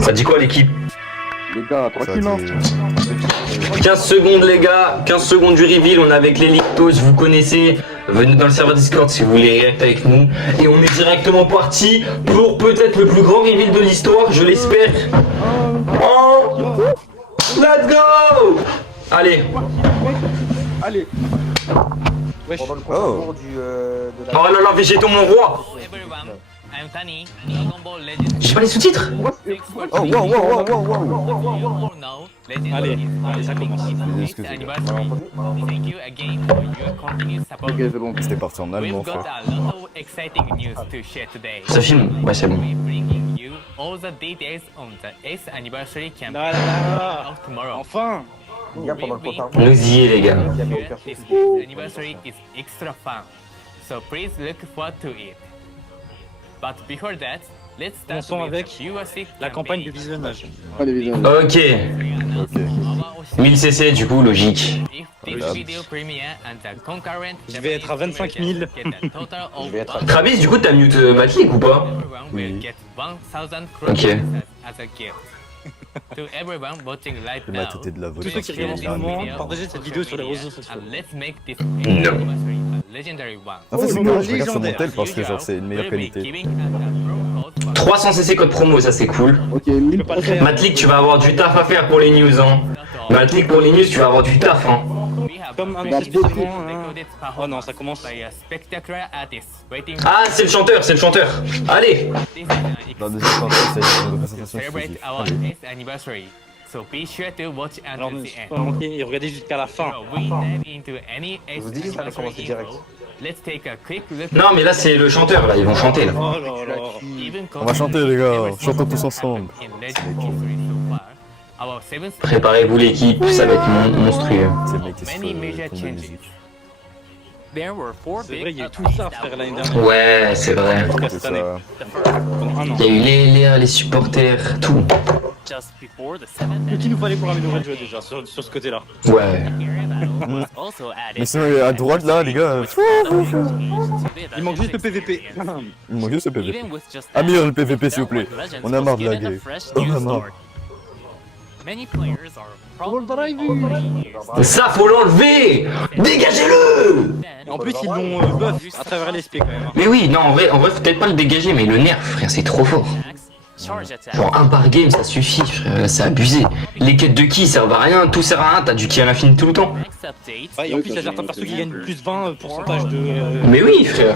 Ça dit quoi l'équipe? Les gars, tranquille, hein. 15 secondes les gars, 15 secondes du reveal, on est avec les Lictos, vous connaissez, venez dans le serveur Discord si vous voulez react avec nous. Et on est directement parti pour peut-être le plus grand reveal de l'histoire, je l'espère. Oh, let's go. Allez. Allez. Wesh. Pendant le concours de la... Oh là là, Végéto mon roi. J'ai pas les sous-titres. Oh, wow. Allez, ça commence. Excusez-moi. Ok, c'est bon. C'était parti en allemand, frère. Ça filme? Ouais, c'est bon. Là, là, là. Enfin. Les gars, pendant le compte à rebours, Nous y est les gars. il y avait aucun souci. Commençons avec la campagne de visionnage. Allez, les gars. Ok. 1000 cc du coup, logique. Je vais être à 25 000. Je vais être à... Travis, du coup t'as mute Matlik ou pas? Oui. Ok. Le mat était de la Tous volée. ceux qui regardent en ce moment, partagez cette vidéo sur les réseaux sociaux. Non. En fait, c'est Oh, que je regarde sur mon légendaire. tel parce que genre c'est une meilleure qualité. 300 cc code promo, ça c'est cool. Ok, 1000 pas le faire. Matlik, tu vas avoir du taf à faire pour les news, hein. Matlik, pour les news, tu vas avoir du taf, hein. Comme un Bah, spécifiquement. Oh non, ça commence. Ah, c'est le chanteur, c'est le chanteur. Allez. Dans la deuxième partie, c'est une représentation exclusive. Allez. Alors, ne pas manquer et regardez jusqu'à la fin. Je vous dis, ça va commencer direct. Non, mais là c'est le chanteur, là, ils vont chanter là. Oh là là. On va chanter, les gars. Chantons tous ensemble. Préparez-vous l'équipe, ça va être monstrueux. C'est le mec qui se fait de la musique. C'est vrai, il y a eu tout ça, frère, l'année dernière. Ouais, c'est vrai. Jusqu'à C'est cette année. ça. Pendant un an. Il y a eu les supporters, tout. Ce qu'il nous fallait pour améliorer le jeu déjà, sur ce côté-là. Ouais. Mais sinon, à droite, là, les gars. Il manque juste le PVP. Il manque juste le PVP. Améliore le PVP, s'il vous plaît. On a marre de laguer. On a marre. Ça, faut l'enlever. Dégagez-le. En plus, ils l'ont buff à travers l'SP quand même. Mais oui, non, en vrai, faut peut-être pas le dégager, mais le nerf, frère, c'est trop fort. Genre un par game, ça suffit, frère, c'est abusé. Les quêtes de ki servent à rien, tout sert à rien, t'as du ki à l'infini tout le temps. Ouais, et en plus, il y a certains persos qui gagnent plus 20% de. Mais oui, frère.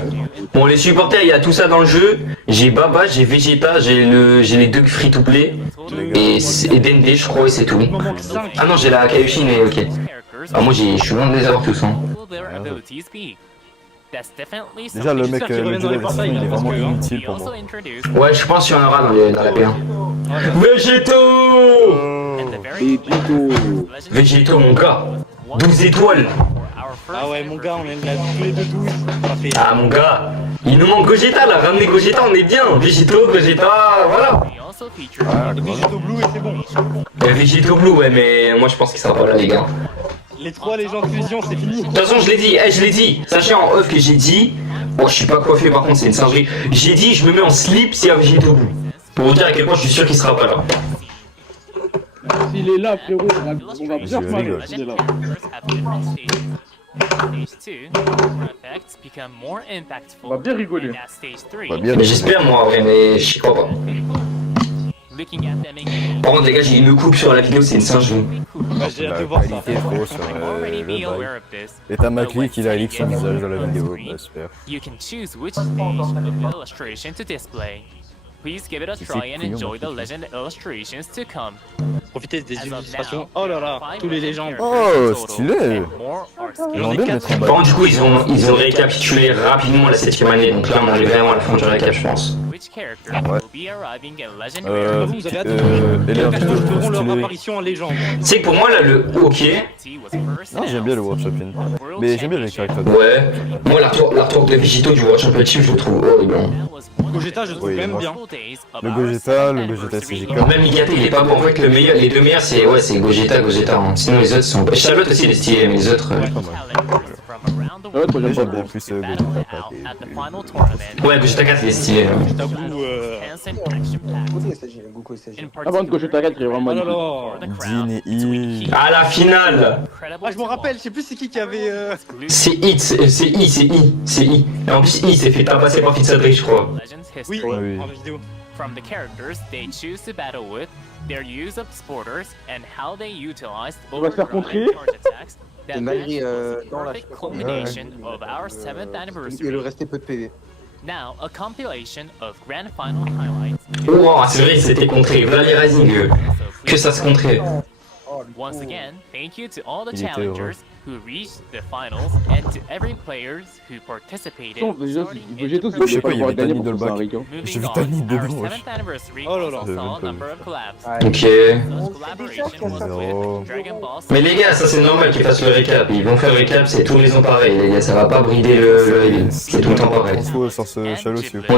Bon, les supporters, il y a tout ça dans le jeu. J'ai Baba, j'ai Vegeta, j'ai les deux free-to-play. Et Dende, je crois, et c'est tout. Il m'en manque 5. Ah non, j'ai la Kaioshin, mais ok. Ah, moi, je suis loin de les avoir tous, hein. Déjà, le mec, le Jedi, il est vraiment inutile pour moi. Ouais, je pense qu'il y en aura dans la P1. Végéto. Et plutôt... Végéto, mon gars. 12 étoiles. Ah ouais, mon gars, on est là tous les deux 12. Ça fait. Ah, mon gars. Il nous manque Gogeta, là. Ramenez Gogeta, on est bien. Végéto, Gogeta, voilà. Et puis juste au blue et c'est bon. Végéto Blue, ouais, mais moi, je pense qu'il sera pas là, les gars. Les 3 légendes fusion, c'est fini. De toute façon, je l'ai dit, je l'ai dit. Sachez en off que j'ai dit. Bon, je suis pas coiffé par contre, c'est une singerie. J'ai dit, je me mets en slip s'il y a Végéto Blue. Pour vous dire à quel point je suis sûr qu'il sera pas là. S'il est là, frérot, on va bien Je parler rigole. s'il est là. On va bien rigoler. Bah, bien. Mais j'espère, moi, en vrai, mais je crois pas. Par contre, les gars, j'ai une coupe sur la vidéo, c'est une singerie. Bah, j'ai hâte La de voir ça. qualité est trop sur le bail. Et t'as Macli qui a leak son visage dans la vidéo. Bah, super. You can choose which stage of the illustration to display. Please give it a try and enjoy the legend illustrations to come. Profitez des illustrations. Oh là là, tous les légendes. Oh, stylé. J'en ai mettre en Par contre, du coup, ils ont récapitulé rapidement la 7ème année, donc là, on arrive vraiment à la fin du récap, je pense. Which character Ouais. will be arriving in Legend Vous avez hâte et de les les vidéos feront leur stylées. apparition en légende. Tu sais que pour moi, là, le OK, Non, j'aime bien le World Champion. Mais j'aime bien les caractères. ouais. Moi, l'artwork de Végéto du World Championship, je le trouve horrible. Gogeta, je trouve Oui, quand même moi, bien. Le Gogeta CGK. Même Ikate, il est pas bon. En fait, les deux meilleurs, c'est Gogeta. Hein. Sinon, les autres sont. Charlotte aussi, il est stylé, mais les autres. Ouais, toi, Mais j'aime j'aime pas bien trop. plus battle Gogeta it 4 out at the et... final tournament. Ouais, Gogeta 4 il est stylé. Je t'avoue, Intense and action-packed. Goku SSJ. In Ah bon, Gogeta 4, il est vraiment oh là magnifique. for là. the crowd, Dean et it's I. À la finale. incredible Ah, je me to rappelle, watch. je sais plus c'est qui avait. C'est Hit, c'est I. Et en plus, I s'est fait tabasser par Fitsadri, je crois. Legends Oui, history. oui. en vidéo. From the characters they choose to battle with, their use of sporters, and how they utilized On va se faire overdrive contrer. charge attacks, that Et match malgré, was the dans la perfect chanson, culmination il of our 7th il anniversary. lui restait peu de PV. Now, a compilation of grand final highlights. Oh, c'est vrai que c'était contré. Voilà les Rising. Que ça se contrait. Once again, thank you to all the Il était challengers who reached the finals and to every players who participated. Attends, déjà, starting Vegeta, in c'est the je sais pas, il y avait gagner Danny pour Dolbach. ça, Rick, hein. Moving J'ai vu on, Danny our dedans, wesh. 7th anniversary Oh là là. also saw a J'ai number of collabs. Ok. Such collaboration was Zéro. with Dragon Ball Mais les gars, ça c'est normal qu'ils fassent le récap. Ils vont faire le récap, c'est tous les ans pareil. Les gars, ça va pas brider le reveal. C'est tout le temps pareil. Faut sur ce Shallow, s'il vous plaît.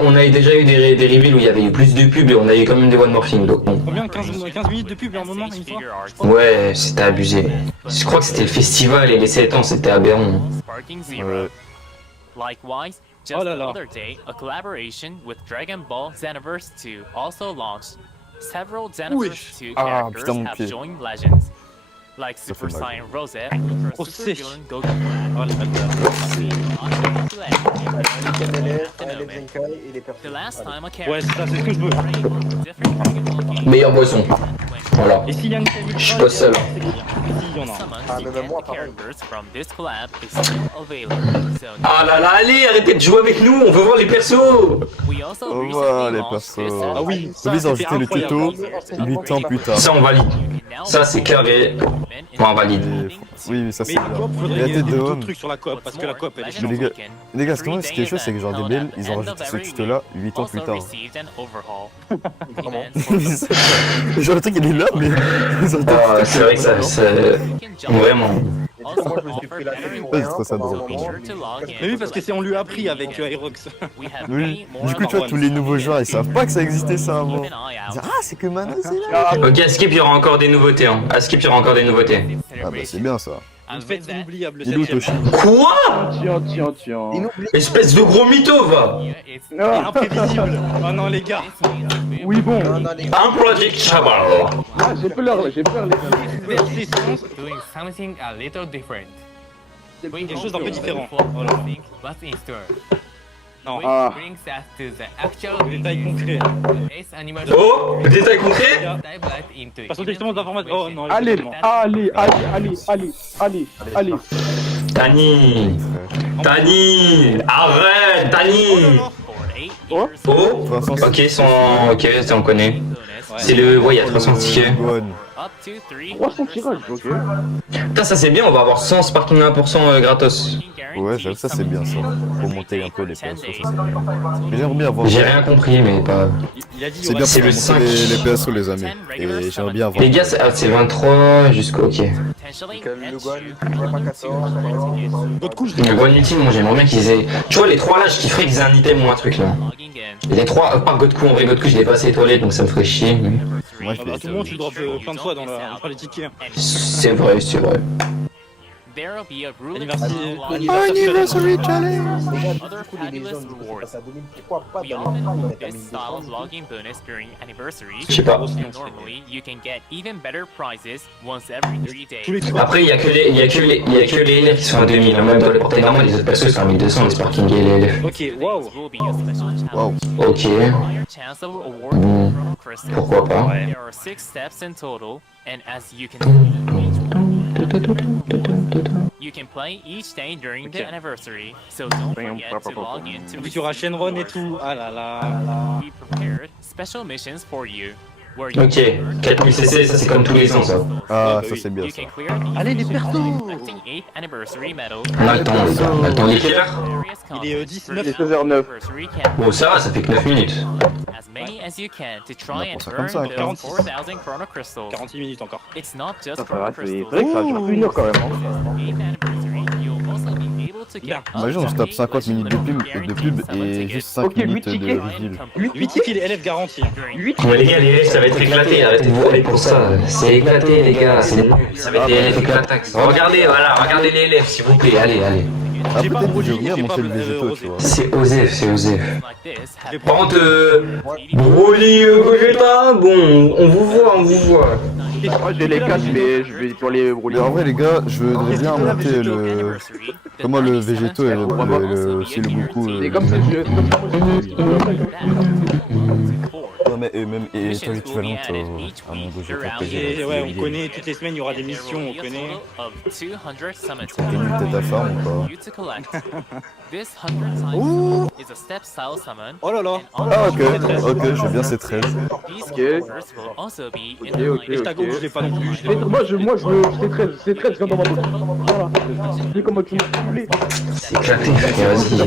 On a déjà eu des reveals où il y avait eu plus de pubs et on a eu quand même des one morphing. Donc bon. Combien 15 minutes de pub en moment, une fois Ouais, c'était abusé. Je crois que c'était le festival et les 7 ans, c'était aberrant. Sparking Zero. Ouais. Likewise, just Oh là the là. other day, a collaboration with Dragon Ball Xenoverse 2 also launched. Several Xenoverse 2 Ah, characters putain, mon have pied. joined Legends, like Ça Super fait mal. Saiyan Rosette, or Oh, Super c'est- Villain Goku. Oh les bâtards. Les Zenkai et les persos. The last time a Ouais, character c'est ça, c'est ce que je veux. different Dragon Ball games Meilleure boisson. Voilà. Et s'il y a une Camille, Je suis pas seul. Si, il y en a. summons Ah, to mais get même moi, the pareil. characters from this collab is still available. So Ah là là, allez, arrêtez de jouer avec nous, on veut voir les persos. we also Au recently revoir, les launched persos. this Ah oui, Faut bien c'était ajouter le tuto incroyable. 8 ans plus tard. Ça on valide. Ça c'est carré. On valide. Oui, oui, ça c'est Mais la bien. coop, Et faudrait la qu'il y ait tête de d'autres homme. trucs sur la coop, parce que la coop elle est Mais les chiante. gars, Les gars, ce qui est chaud, c'est que genre des Bells, ils ont rajouté ce tuto-là 8 ans plus tard. Genre le truc il est là, mais ils ont Ah, c'est vrai que ça. Vraiment. Moi, je me suis pris la tête pour Ouais, rien c'est trop ça pendant un drôle. moment. Mais oui, parce que c'est on lui a appris avec Aerox. Oui, du coup, tu vois, tous les nouveaux joueurs, ils savent pas que ça existait ça avant. Ils disent, ah, c'est que maintenant c'est là. Ok, à Skip, il y aura encore des nouveautés. Hein. À Skip, il y aura encore des nouveautés. Ah, bah c'est bien ça. Une fête inoubliable. Il est où septième. Toshi? Quoi? Tiens. Inoubliable. Espèce de gros mytho, va. Ah, Imprévisible. Oh non, les gars. oui, bon. Non, non, les Un Project Chabal. Ah, j'ai peur, les gars. Verset 11, doing something a little different. quelque chose d'un peu différent. Voilà. What's in store? Non. Which Ah. brings us to the actual Détail concret. Ace anniversary. Oh, détail concret? Dive right into Passons directement d'informations. Oh non, Allez, évidemment. allez. Tani. Tani. Arrête, Tani. Oh, ok, ok, ça on connaît. C'est le. Ouais, il y a 300 tickets. Bonne. 300 tirages, ok. Putain, ça c'est bien, on va avoir 100 sparking 1% gratos. Ouais, j'avoue, ça c'est bien ça. Pour monter un peu les PSO, ça c'est bien. Mais j'aimerais bien avoir. J'ai rien compris, mais pas. Il a dit C'est bien C'est pour le monter 5. les PSO, les amis. Et j'aimerais bien avoir. Les gars, c'est 23 jusqu'au. Ok. Le Gohan, pas 14. Votre couche, Le One Meeting, moi j'aimerais bien qu'ils aient. Tu vois, les 3 là, je kifferais qu'ils aient un item ou un truc là. Les 3, pas Godku, en vrai, Godku, je l'ai pas assez étoilé donc ça me ferait chier. Mais... Moi je Ah bah, fais tout le monde, tu le drops plein de fois dans les tickets. hein. C'est vrai, c'est vrai. Anniversary challenge. Du coup, les légendes, du coup, c'est passé à 2000. Pourquoi pas We dans often les hold mettre à this 1200? style of login bonus during anniversaries. Je sais pas. And normally, you can get even better prizes once every 3 Tous les days. trois. Après, il y a que les LF qui sont à 2000. Même dans les portées normales, les autres persos sont à 1200, les sparking et les LF. Ok, waouh. Will be a special Wow. challenge. Ok. Higher chance of awarding Bon. Chrono Crystal. Pourquoi pas. There are 6 steps in total, and as you can see, you can play each day during the Ok. anniversary, so don't forget to log in to Puis tu auras Shenron et tout. Ah là là. We prepared special missions for you, where you Ok. 4000 CC, ça c'est comme tous les ans ça. Ah, ça c'est bien You ça. can clear the Allez, les collecting persos. 8th anniversary medal. On a le temps, les gars. On a le temps d'écrire. Il est 19. Il est 16h09. Bon, ça va, ça fait que 9 minutes. As many as you can to try and prend ça comme earn ça, those 46. 4000 Chrono Crystals. 48 minutes encore. It's not just Ça Chrono va, c'est Crystals. vrai que ça dure 1 heure quand même. hein. 8th anniversary, you'll also be able to get Merde. Imagine, on se tape 50 minutes de pub et juste 5 Ok, huit minutes de tickets. reveal. 8 tickets les LF garantis. 8 Bon, les gars, les LF, ça va être éclaté. Arrêtez de vous aller pour ça. C'est éclaté, les gars. Ça va être des LF éclatax. Regardez, voilà, regardez les LF, s'il vous plaît. Allez, allez. Ah, J'ai pas peut-être que Broly, j'aimerais j'ai pas monter le végétaux, tu Rosé. vois. C'est Osef, c'est Osef. like this have Par contre, Broly, Vegeta, bon, on vous voit, on vous voit. Moi j'ai les 4 mais je vais pour les rouler. Mais en vrai, les gars, je voudrais bien monter le. Comment le végétaux et aussi le Goku. C'est comme ça que je. Non, mais même étant l'équivalent à mon Goku Et ouais, on connaît, toutes les semaines il y aura des missions, on connaît. Gagner une tête à farm ou pas? Ouh is a step style summon. Oh là là. Ah, ok, j'ai bien ces 13. These characters will also be in the Ok, line. ok. Tago, je l'ai pas non plus. je l'ai pas. Moi c'est 13 quand on va monter. Voilà. C'est comment tu m'as voulé. C'est éclaté, frère, vas-y.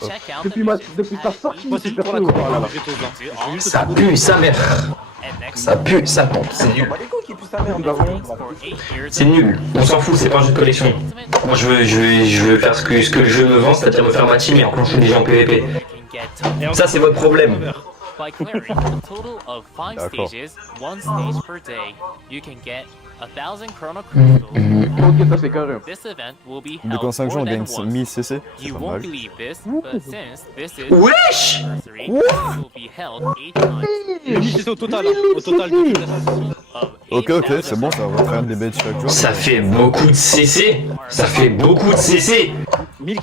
Check out Depuis ta sortie. Moi c'est pour la coupe, je vais juste Ça pue sa mère. and next Ça pue sa tante, c'est nul. Bah les couilles qui puent sa merde. for 8 years C'est nul, on s'en fout, c'est pas un jeu de collection. Moi je veux faire ce que le jeu me vend, c'est-à-dire me faire ma team et enclencher des gens en PVP. can get top Ça c'est votre problème. by clearing a total of 5 D'accord. stages, 1 stage per day. You can get 1000 chrono crystals. Ok, ça c'est carré. This event will be Donc held en 5 jours, on more than gagne once. 1000 CC. C'est You pas won't mal. believe this, but since this is Wesh! anniversary, it will be held 8 times C'est au total, au total. of Ok, 8,000 c'est bon, ça va faire des bêtes chaque jour. Ça fait beaucoup de CC. Ça fait beaucoup de CC.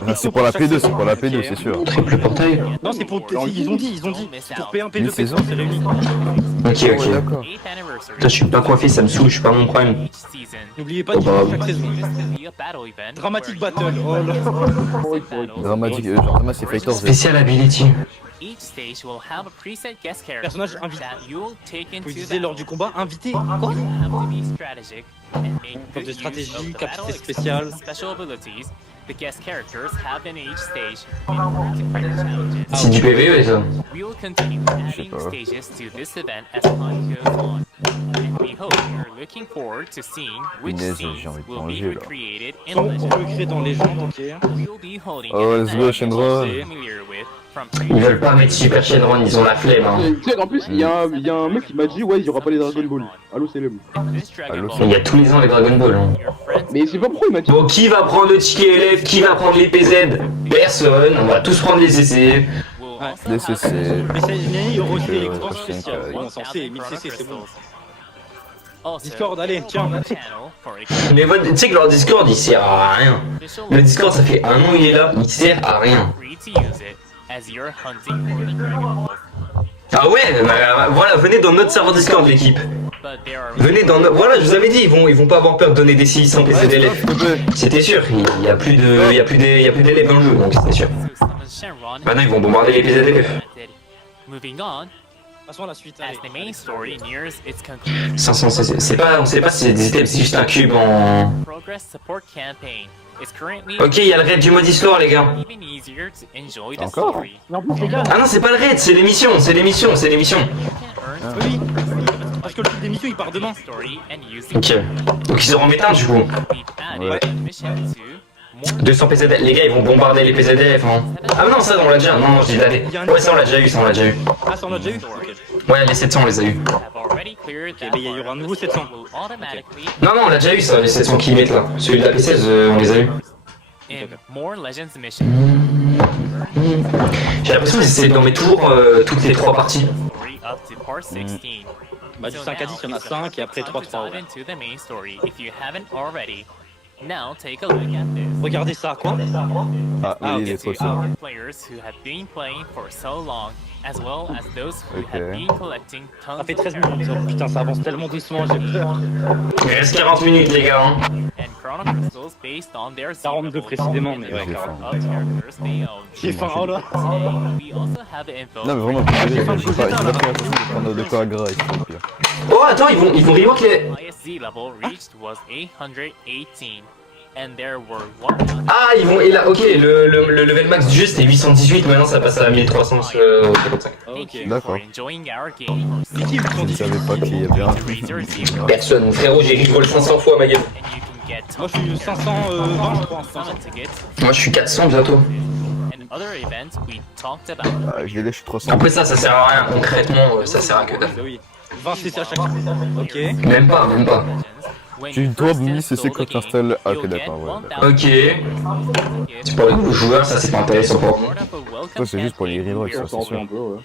Ah, c'est pour la P2, c'est pour la P2, c'est sûr. Triple portail. Non, c'est pour. Ils ont dit. C'est pour P1, P2, Une P3, saison. c'est réuni. Ok, Ouais, ok. d'accord. 8th anniversary. Putain, je suis pas coiffé, ça me saoule, je suis pas mon prime. Each season. N'oubliez pas Oh, qu'il bah, faut chaque saison. This will be a battle event Dramatic where Battle, you oh là. battles Dramatique, c'est Fighter Z. Spécial ability. Each stage will have a preset guest character Personnage invité. that you'll take Vous into disiez lors battle. du combat, invité. You have to be strategic and make Preuve good de use stratégie, of the capacité battle spéciale. experience, special abilities the guest characters have in each stage in order to fight the challenges. C'est du PVE ça. We will continue adding pas. stages to this event as time goes on. And we hope you're looking forward to seeing which Punaise, scenes j'ai envie de will be manger, là. recreated in On Legend. peut créer dans Légende, ok. We'll be holding Oh, an let's go, event Shenron. you're familiar with from Ils veulent pas mettre Super Shenron, ils ont la flemme. Hein. Tu sais, en plus, il y a un mec qui m'a dit, ouais, il y aura pas les Dragon Ball. Allô, c'est le. This Dragon Allô, Ball, Il y a tous les ans les Dragon Ball. Hein. your friends Mais c'est pas pourquoi il m'a dit. Bon, qui va prendre le ticket élève? Qui va prendre les PZ? Personne, on va tous prendre les CC. will Ouais. also Des have CC. Mais c'est il y aura aussi Donc, l'électron ça fait spécial. un Bon, on s'en sait, 1000 CC, c'est bon. Also, Discord, allez, tiens. the channel for Mais moi, tu sais que leur Discord il sert à rien. official Le Discord ça fait un an il est là, il sert à rien. free to use it as you're hunting for the Dragon Balls. Ah ouais, bah, voilà, venez dans notre serveur Discord l'équipe. But there are Venez dans notre... Voilà, je vous avais dit, ils vont pas avoir peur de donner des 600 PC d'élèves. C'était sûr, il y a plus d'élèves dans le jeu, donc c'était sûr. to summon Shenron. Maintenant ils vont bombarder les PC d'élèves. Moving on, Passons à la suite. as Allez. the main story nears its conclusion, 500 CC, c'est pas, on sait pas si c'est des items, c'est juste un cube en... Progress Support Campaign is currently Ok, il y a le raid du mode histoire les gars. even easier to enjoy the Encore story. Ah non, c'est pas le raid, c'est l'émission, c'est l'émission. You can earn Oui, parce que le fil d'émission il part demain. story and use the Ok, donc ils auront métain du coup. We've added Ouais. a mission to more 200 PZDF, les gars ils vont bombarder les PZDF hein. Ah non ça on l'a déjà, non je dis d'aller. Ouais ça on l'a déjà eu, ça on l'a déjà eu. Ah, ça on a déjà eu. Ok. Ouais les 700 on les a eu. have already cleared that mais il y aura un nouveau 700. will automatically Non non on l'a déjà eu ça, les 700 qui mettent là. Celui de la P16 on les a eu. in more Legends missions. J'ai l'impression qu'ils essaient d'en mettre toujours toutes les 3 parties. Story up to part 16. Bah, du So 5 à 10, il y en a now, 5 et après it's 3 time to 3. dive into the main story if you haven't already. Now take a look at this. Regardez ça, quoi. Ah, Ah, oui, ok, il est trop To sûr. our players who have been playing for so long, as well as those who have Ok. been collecting tons Ça fait of 13 minutes. characters Oh, putain, ça avance tellement doucement, j'ai peur. Il reste 40 minutes les gars hein. and chrono crystals based on their 42 Z-levels précisément, and mais the ouais, number 40. of characters they own. J'ai faim, oh là. Today, we also have info. Non, mais vraiment, j'ai pas pris l'impression de prendre de quoi gras, il faut pire. Oh attends ils vont rework les... highest Z level reached was 818, and there were 100 Ah ils vont... Et là ok le level max du jeu c'était 818, maintenant ça passe à 1355. Thank Ok. you D'accord. for enjoying our game. C'est qui Je ne savais pas qu'il y avait un... Raise your Z Personne, frérot j'ai reroll 500 fois ma gueule. and you can get Moi, je suis 520, je crois. summon tickets Moi je suis 400 bientôt. and other events we talked about. Ah, je les lèche 300. Après ça sert à rien concrètement, ça sert à que dalle. Bah oui. 20 CC à chaque fois. Ok. Même pas. Legends, When Tu you dois first miss install c'est the quand tu game, installes. Ah, ok, you'll get d'accord, ouais. 1000 Ok. C'est pour les nouveaux joueurs, ça c'est pas intéressant pour nous. Ça, c'est juste pour les reroll, ça, c'est sûr. Un peu, ouais.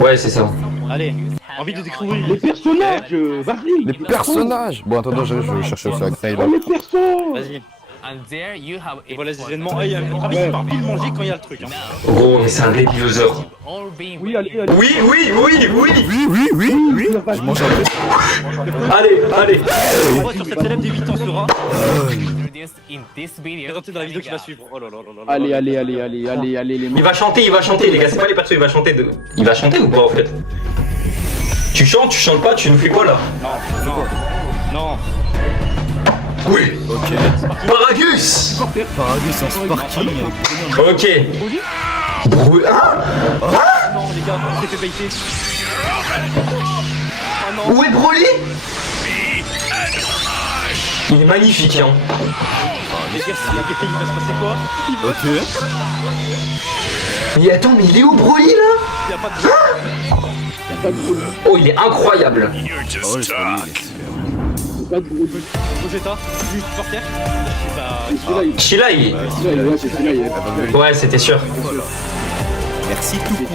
Ouais, c'est ça. Allez, envie de découvrir. Les personnages, vas-y. Les personnages. Bon, attends, je vais chercher ça avec Nail. Oh, les persos. Vas-y. And there you have Et voilà les événements. Ah, il y a c'est par pile manger quand il y a le truc. Hein. Gros, mais c'est un dinosaure. all being Oui, allez, allez. Oui, oui, oui, oui. Oui. Je mange un peu. Allez, allez. On voit sur cette célèbre des 8 ans sera. introduced in this video. Présenté dans la vidéo qui va suivre. Oh là là là là. Allez, allez, allez, allez, allez, allez, les Il va chanter, les gars, c'est pas les persos, il va chanter. Il va chanter ou pas en fait? Tu chantes pas, tu nous fais quoi là? Non. Oui. Ok. Paragus. Paragus en sparking. Ok. Hein? Non les gars, on s'est fait baiter. Où est Broly? Il est magnifique, hein. Les gars, il va se passer quoi? Ok. Mais attends, mais il est où Broly là? Il y a pas de Oh, il est incroyable. Ah ouais, c'est pas lui. Gogeta, lui supporter. Sheila, il... Ouais, c'était sûr. Merci tout court.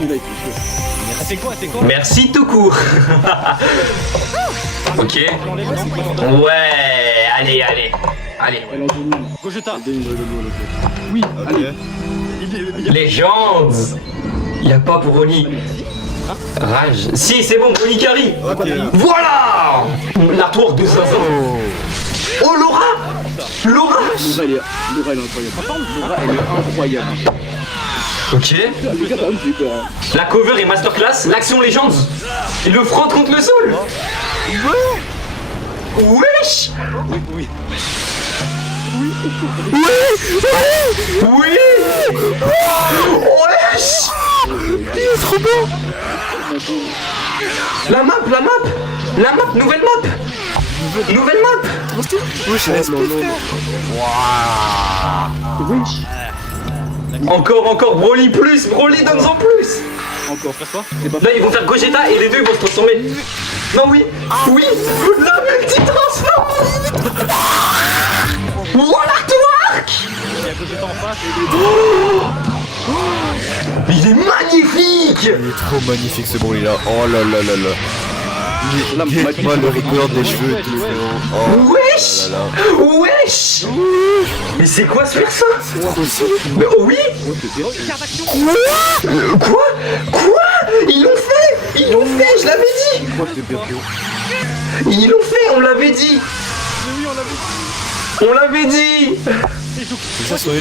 C'est quoi? Merci tout court. Ok. Ouais, allez. Gogeta. Oui, allez. Légende. Il y a pas Broly. Rage. Si, c'est bon, Broly Carry. Ok. Voilà. L'artwork de 500. Oh, Laura. Laura, elle est incroyable. Laura, elle est incroyable. Ok. Les gars, t'as vu, j'ai peur. Hein. La cover est masterclass. L'action Legends. Il le frotte contre le sol. Wesh. Oui. Oui. Wesh. Il est trop beau. La map, nouvelle map. Encore, Broly plus, Broly donne-en plus. Encore. Là ils vont faire Gogeta et les deux ils vont se transformer. Non oui, la multi-transforme. Voilà twerk. Il y a Gogeta en face. Il est magnifique. Il est trop magnifique ce bruit là. Oh là là là là. Moi le rigueur des cheveux et tout. Oh. Wesh. Mais c'est quoi ce perso? Mais oh oui. Quoi? Ils l'ont fait, je l'avais dit. Ils l'ont fait, on l'avait dit.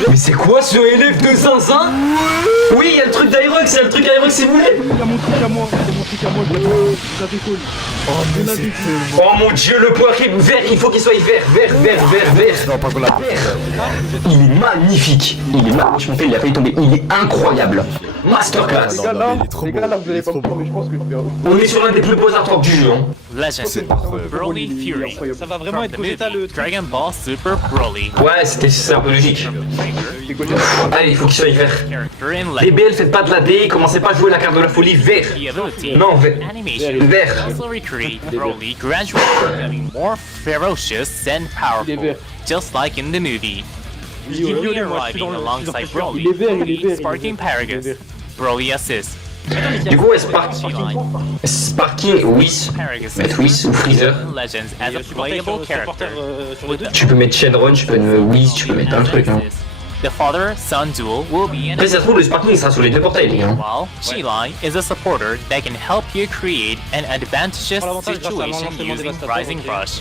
Mais c'est quoi ce élève de zinzin? Oui, il y a le truc d'Aerox, si vous voulez. Il y a mon truc à moi, je l'avais collé. Oh mon dieu, le poirier vert, il faut qu'il soit vert. Non, pas qu'on l'a. Il est magnifique. Je me fais, il a failli tomber. Il est incroyable. Masterclass. Les gars, là, vous allez pas me prendre, mais je pense que je vais. On est sur l'un des plus beaux artworks du jeu. Hein. Legend Broly Fury. Ça va vraiment From être the Gogeta movie le truc. Dragon Ball Super Broly. Ouais, c'est un peu logique. Allez, il faut qu'il soit vert. Character in Legend. DBL, faites pas de la D, commencez pas à jouer la carte de la folie vert. The ability Non, vert. animation Vert. also recreate Broly gradually becoming more ferocious and powerful, just like in the movie. Immediately arriving alongside Broly, Il est vert, il est vert. sparking Paragus. Broly assists. Du coup, ouais, Sparking, Whis. Paragus Mettre Whis ou Freezer. Legends as a playable character. sur les deux. Tu peux mettre Shenron, tu peux mettre Whis, tu peux mettre un truc. Hein. The father-son duel will be in Après, ça se trouve, le Sparking il sera sur les deux portails, les gars. while Chilai is a supporter that can help you create an advantageous situation using Rising Rush.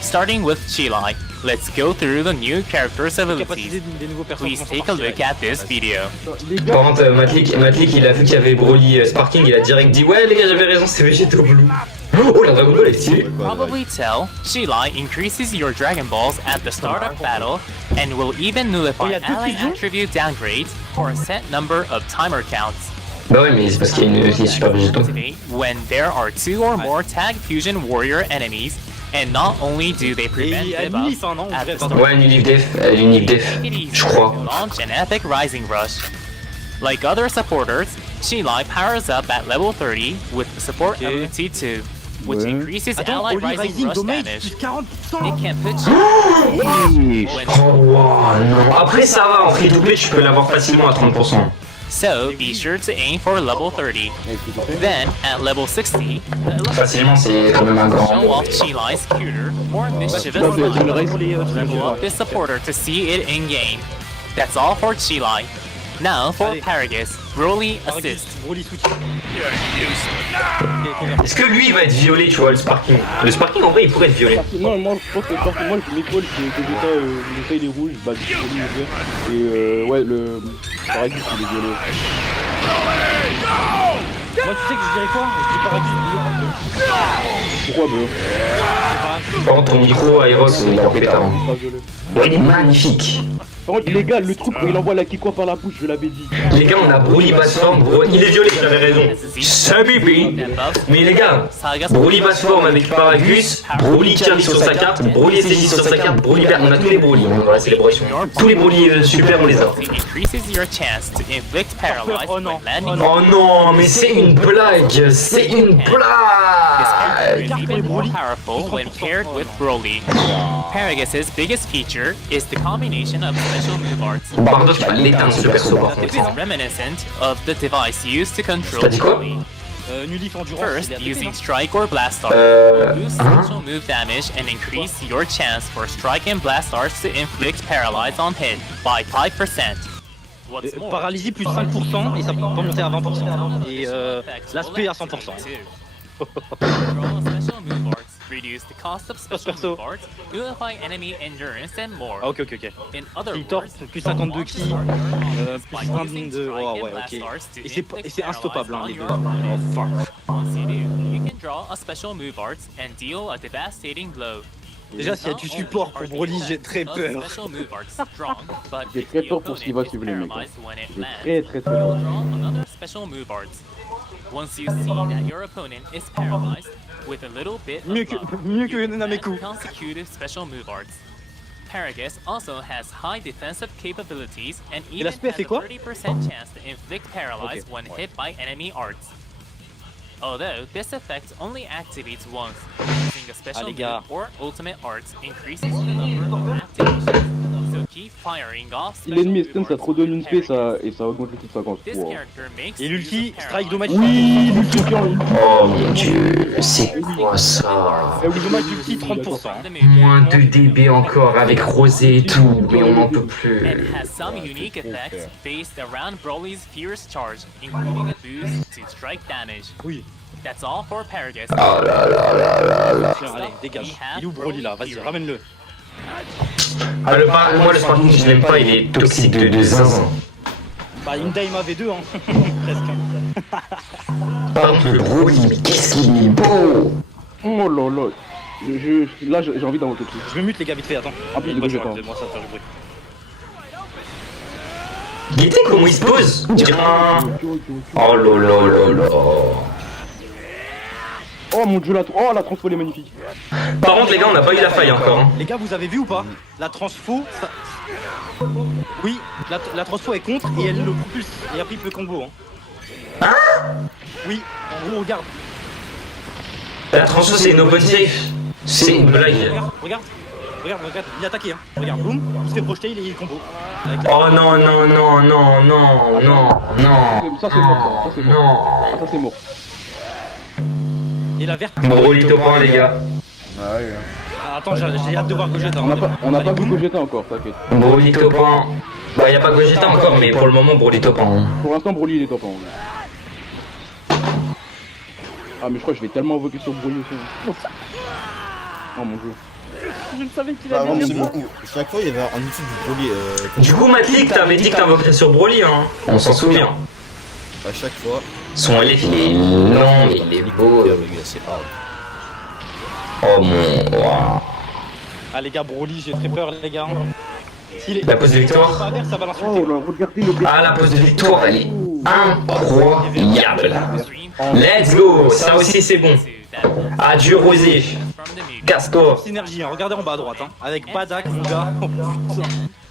Starting with Chilai, let's go through the new character's abilities. Des nouveaux personnages. Please take a look at this video. Par contre, Matlik, il a vu qu'il y avait Broly Sparking, il a direct dit ouais, les gars, j'avais raison, c'est Végéto Blue. Oh, la Dragon Ball est stylée. Probably tell, Chilai increases your Dragon Balls at the start of battle and will even nullify ally attribute downgrades for a set number of timer counts. Bah ouais, mais c'est parce qu'il y a une super Végéto. Activate when there are 2 or more Tag Fusion Warrior enemies, and not only do they prevent Et elle debuffs nif, hein, non? at the Bref, start, Ouais, Unif Def, it is je crois. to launch an epic Rising Rush. Like other supporters, Chilai powers up at level 30 with the support ability to which Ouais. increases Attends, allied Holy rising Rising rush damage damage. plus 40%. It can put you when Oh wow, non. Après ça va, en free to play tu peux l'avoir facilement à 30%. so be sure to aim for level 30. Then, at level 60, Facilement c'est quand même un grand. show off Chilai's cuter, more mischievous c'est le reste. level up this supporter to see it in game. That's all for Chilai. Now for Allez. Paragus, Broly assist. Broly switch. Est-ce que lui il va être violé, tu vois, le Sparking? Le Sparking en vrai il pourrait être violé. Non, moi je pense que moi je m'école, Vegeta il est rouge, bah du coup il est vert. Et ouais, le Paragus il est violet. Moi, tu sais que je dirais quoi? Je dis Paragus. Pourquoi bleu? Par contre ton micro Aeros il est en pétard. hein. Pas violet. Ouais il est magnifique. Par contre les gars, le truc quand il envoie la Kikwa par la bouche, je l'avais dit. Les gars on a Broly basse forme, il est violé, j'avais raison. Sabibi. Mais les gars, Broly basse forme avec Paragus, Broly Kirby sur sa carte, Broly STJ sur sa carte, Broly vert, on a tous les Broly dans la célébration. Tous les Broly super on les a. It increases your chance to inflict paralyze when landing. Oh non, mais c'est une blague, c'est une blague. Is even more powerful when paired with Broly. Paragus's biggest feature is the combination of special move arts. Bardo tu vas l'éteindre ce perso par It contre. is reminiscent of the device used to control T'as dit quoi? Broly. Nulif Endurance. First, il est à using TP, Strike or Blast Art. Boost Hein? special move damage and increase your chance for Strike and Blast Arts to inflict paralyze on hit by 5%. What's more, Paralysie plus 5% et ça peut monter à 20%. Et l'aspect à 100%. Control special move arts, reduce the cost of special perso. move arts, nullify enemy endurance and more. Ah, ok. In other Il tord words, plus 52 ki, by plus using 22. Strike Oh and ouais, Blast ok. Arts to Et inflict c'est instoppable, hein, paralyze les on deux. your Oh fuck. Once you do, you can draw a special move arts and deal a devastating blow. Déjà, s'il y a du support pour Broly, j'ai très peur. J'ai très peur pour ce qui va suivre les mecs. J'ai très peur. Another special move arts. Once you see that your opponent is paralyzed with a little bit of Mieux que luck, Nameku. add consecutive special move arts. Paragus also has high defensive capabilities and even l'aspect has fait a quoi? 30% chance to inflict paralyze Ok. when hit by enemy arts. Although this effect only activates once, using a special les gars. move or ultimate arts increases the number of activations. So keep firing off Si l'ennemi est special stun, ça move te redonne une arts paix with Paragus. et ça augmente le tout de 50. This Wow. character makes Et l'ulti, use of strike paralyze. dommage. Oui, l'ulti. Oh mon dieu, c'est quoi ça? Oui, dommage d'ulti 30%. The move Moins de DB encore avec Rosé et tout, mais on n'en peut plus. and has some unique effects based around Broly's fierce charge, including a boost to strike damage. Oui. That's all for Paragus. Oh là là là là là. Tiens, allez, dégage. Il est où Broly là? Vas-y, ramène-le. Ah, moi le Sparking je l'aime pas, il est toxique de zinzin. Bah, Indaima V2, hein. Presque. Par contre le Broly, mais qu'est-ce qu'il est beau! Oh là là. Là j'ai envie d'inventer dessus. Je me mute les gars, vite fait, attends. Ah, puis, Moi, je vais pas. moi, ça va faire du bruit. Guettez comment il se pose! On dirait un... Oh là là là là. Oh mon dieu, la transfo elle est magnifique. Par contre les gars on n'a pas eu la faille encore. Hein. Les gars, vous avez vu ou pas? La transfo, ça... Oui, la transfo est contre et elle le propulse. Et après il peut combo. Hein. Oui, en gros, regarde. La transfo c'est une open safe. C'est une blague. Regarde, il est attaqué. Hein. Regarde, boum, il se fait projeter, il est combo. Avec la- Oh non non non non non non non. Ça c'est mort, ça c'est mort. Non. Ah, ça c'est mort. Et la verte. Broly top 1 les gars. Ah, attends, j'ai hâte de voir Gogeta. On n'a pas vu Gogeta encore, t'inquiète. Broly top 1. Bah y a pas Gogeta encore mais pour le moment Broly top 1. Pour l'instant Broly il est top 1. Ah mais je crois que je vais tellement invoquer sur Broly aussi. Oh mon dieu. Je ne savais qu'il Bah, avait vraiment, dit c'est beaucoup. Chaque fois, il y avait un outil du Broly. Du coup Matlik t'avais dit que t'invoquerais sur Broly hein. On s'en souvient. À chaque fois. Son LF il est long mais il est beau. C'est hard. Oh mon... Wow. Ah les gars, Broly, j'ai très peur les gars. S'il est... La pose de victoire. Pas vert, ça va l'insulter. Oh là, regardez le Ah la pose de victoire elle est incroyable. Let's go. Ça aussi c'est bon. Adieu Rosé. From the move Casse-toi. Synergie, hein. Regardez en bas à droite, hein. Avec Badak, mon gars.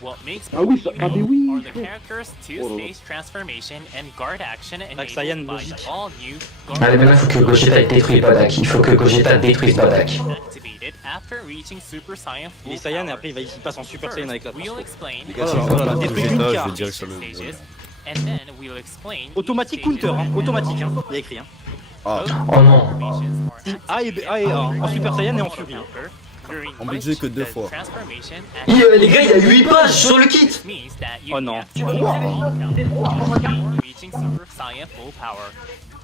What makes Ah oui, ça, ah mais oui. are the character's two-stage transformation and guard action Saiyan, enabled by logique. the all-new Allez, maintenant il faut que Gogeta détruise Badak. Il faut que Gogeta détruise Badak. activated after reaching Super Saiyan Il est full Saiyan et power. après il passe en Super Saiyan avec la We'll transfo. explain Les gars, si on voilà, la détruit Gogeta, Linka. je vais direct sur le. stages, and then we'll explain Automatique each counter, hein. stage's Automatique, hein. Il y a écrit, hein. Ah, Oh non. transformations are A et B, A et A. En Super Saiyan et en Fury. counter, during On me disait que which deux the fois. transformation Les gars, il y a 8 pages sur le kit. means that you Oh non. activate the counter reaching Super Saiyan full power.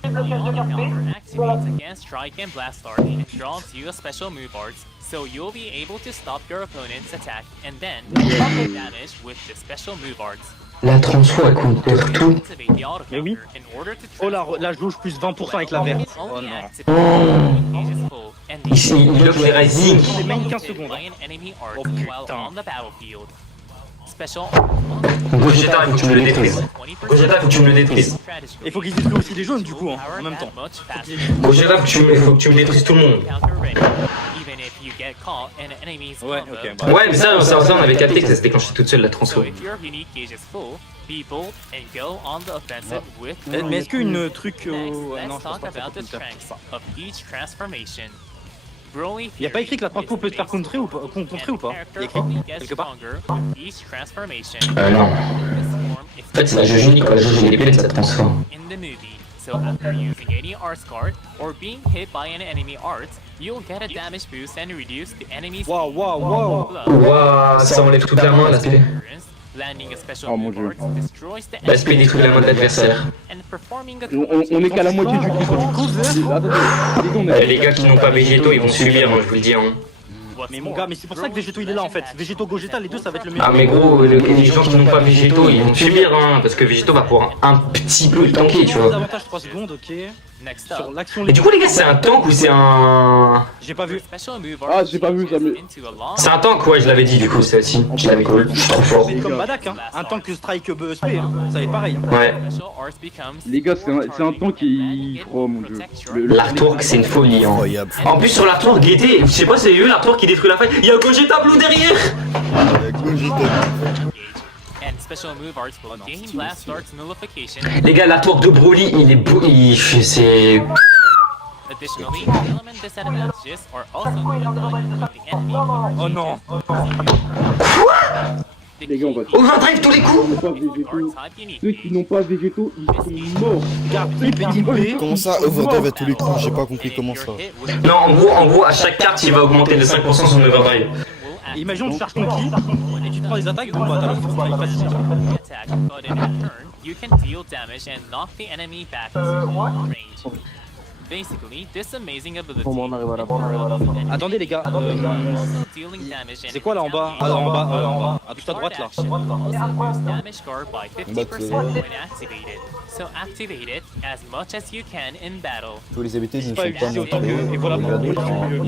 The counter activates against Strike and Blast Art and draws you a special move arts, so you'll be able to stop your opponent's attack and then take damage with the special move arts. La transfo elle counter tout. Activate the auto Mais oui. counter in order to Oh la jauge plus 20% avec la verte. Oh only non. activate when the gauge is full and the Ici, il bloque les rising. C'est même 15 secondes. by an enemy art Oh, while putain. on the battlefield. Special Gogeta, il faut que tu me le détruises. Gogeta, il faut que tu me le détruises. strategy. Il faut qu'ils détruisent aussi les jaunes du coup, hein, en même temps. Much faster. Gogeta, il faut que tu me détruises tout le monde. Counter ready, even if you get caught in an enemy's Ouais, combo. ok. Bah. Ouais, mais ça on avait capté que ça se déclenchait toute seule la So transfo. if your unique gauge is full, be bold and go on the offensive with Mais est-ce qu'une truc... Next, ouais, non, let's je pense talk pas que ça about peut the counter. strengths of each transformation. Broly Il y a pas écrit que la transfo peut se faire contrer ou pas? Contrer ou pas? Il y a écrit quelque part. Each transformation. Non. This form is En fait, c'est la jauge unique, la jauge elle est pleine, ça transforme. in the movie. So after using any art card or being hit by an enemy art, you'll get a damage boost and reduce the enemy's Waouh, waouh, waouh. Waouh, ça enlève toute la main, l'aspect. Landing a special Oh, mon move Dieu. art destroys the L'aspect détruit la main de l'adversaire. and performing a On est qu'à la moitié du kit. Attendez, les gars, Les gars qui n'ont pas Végéto, ils vont subir, hein, je vous le dis. Hein. Mais mon gars, mais c'est pour ça que Végéto il est là en fait. Végéto Gogeta, les deux ça va être le meilleur. Ah mais gros, les gens qui n'ont pas Végéto, ils vont subir, hein, parce que Végéto va pouvoir un petit peu tanker, tu vois. Avantage 3 secondes, ok. Next Sur up. l'action Et du coup les gars, c'est un tank ou c'est un... j'ai pas vu. Special move Ah, art j'ai pas vu ça, mais... into a long C'est un tank, ouais, je l'avais dit du coup, c'est aussi. Je l'avais call, je suis trop fort. C'est comme Badak, hein. Un tank que Strike BSP, hein. Ça va être pareil. Hein. Ouais. special art becomes Les gars, c'est un temps qui... Oh mon dieu. L'artwork, c'est une folie, hein. incroyable. En plus sur l'artwork, Gaieté, je sais pas c'est eux l'artwork qui détruit la faille. Il y a Gogeta Blue derrière. Avec Gogeta. and special move arts will gain blast arts nullification. Les gars, l'artwork de Broly, il est beau, c'est... Additionally, element disadvantages are also nullified if the enemy Oh non. Les gars, on va... Overdrive tous les coups. Pas Végéto. type unique. Ceux qui n'ont pas Végéto, ils sont morts. Regarde, petit P. Comment ça, overdrive à tous les coups? J'ai pas compris comment ça. Non, en gros, à chaque carte, il va augmenter de 5% son overdrive. Imaginons tu charges ton ki et tu te prends des attaques, bon bah t'as le strike facile. attack, but in return, you can deal damage and knock the enemy back into range. Basically, this amazing ability Attendez les gars, dealing damage and c'est quoi là en bas? Ah, en bas, à tout à droite là. action also boosts damage guard by 50% Bah, when activated. So activate it as much as you can in battle. Tous les habités ne pas sont pas utilisé autant montrés. que- et voilà pourquoi Regardez je suis mieux.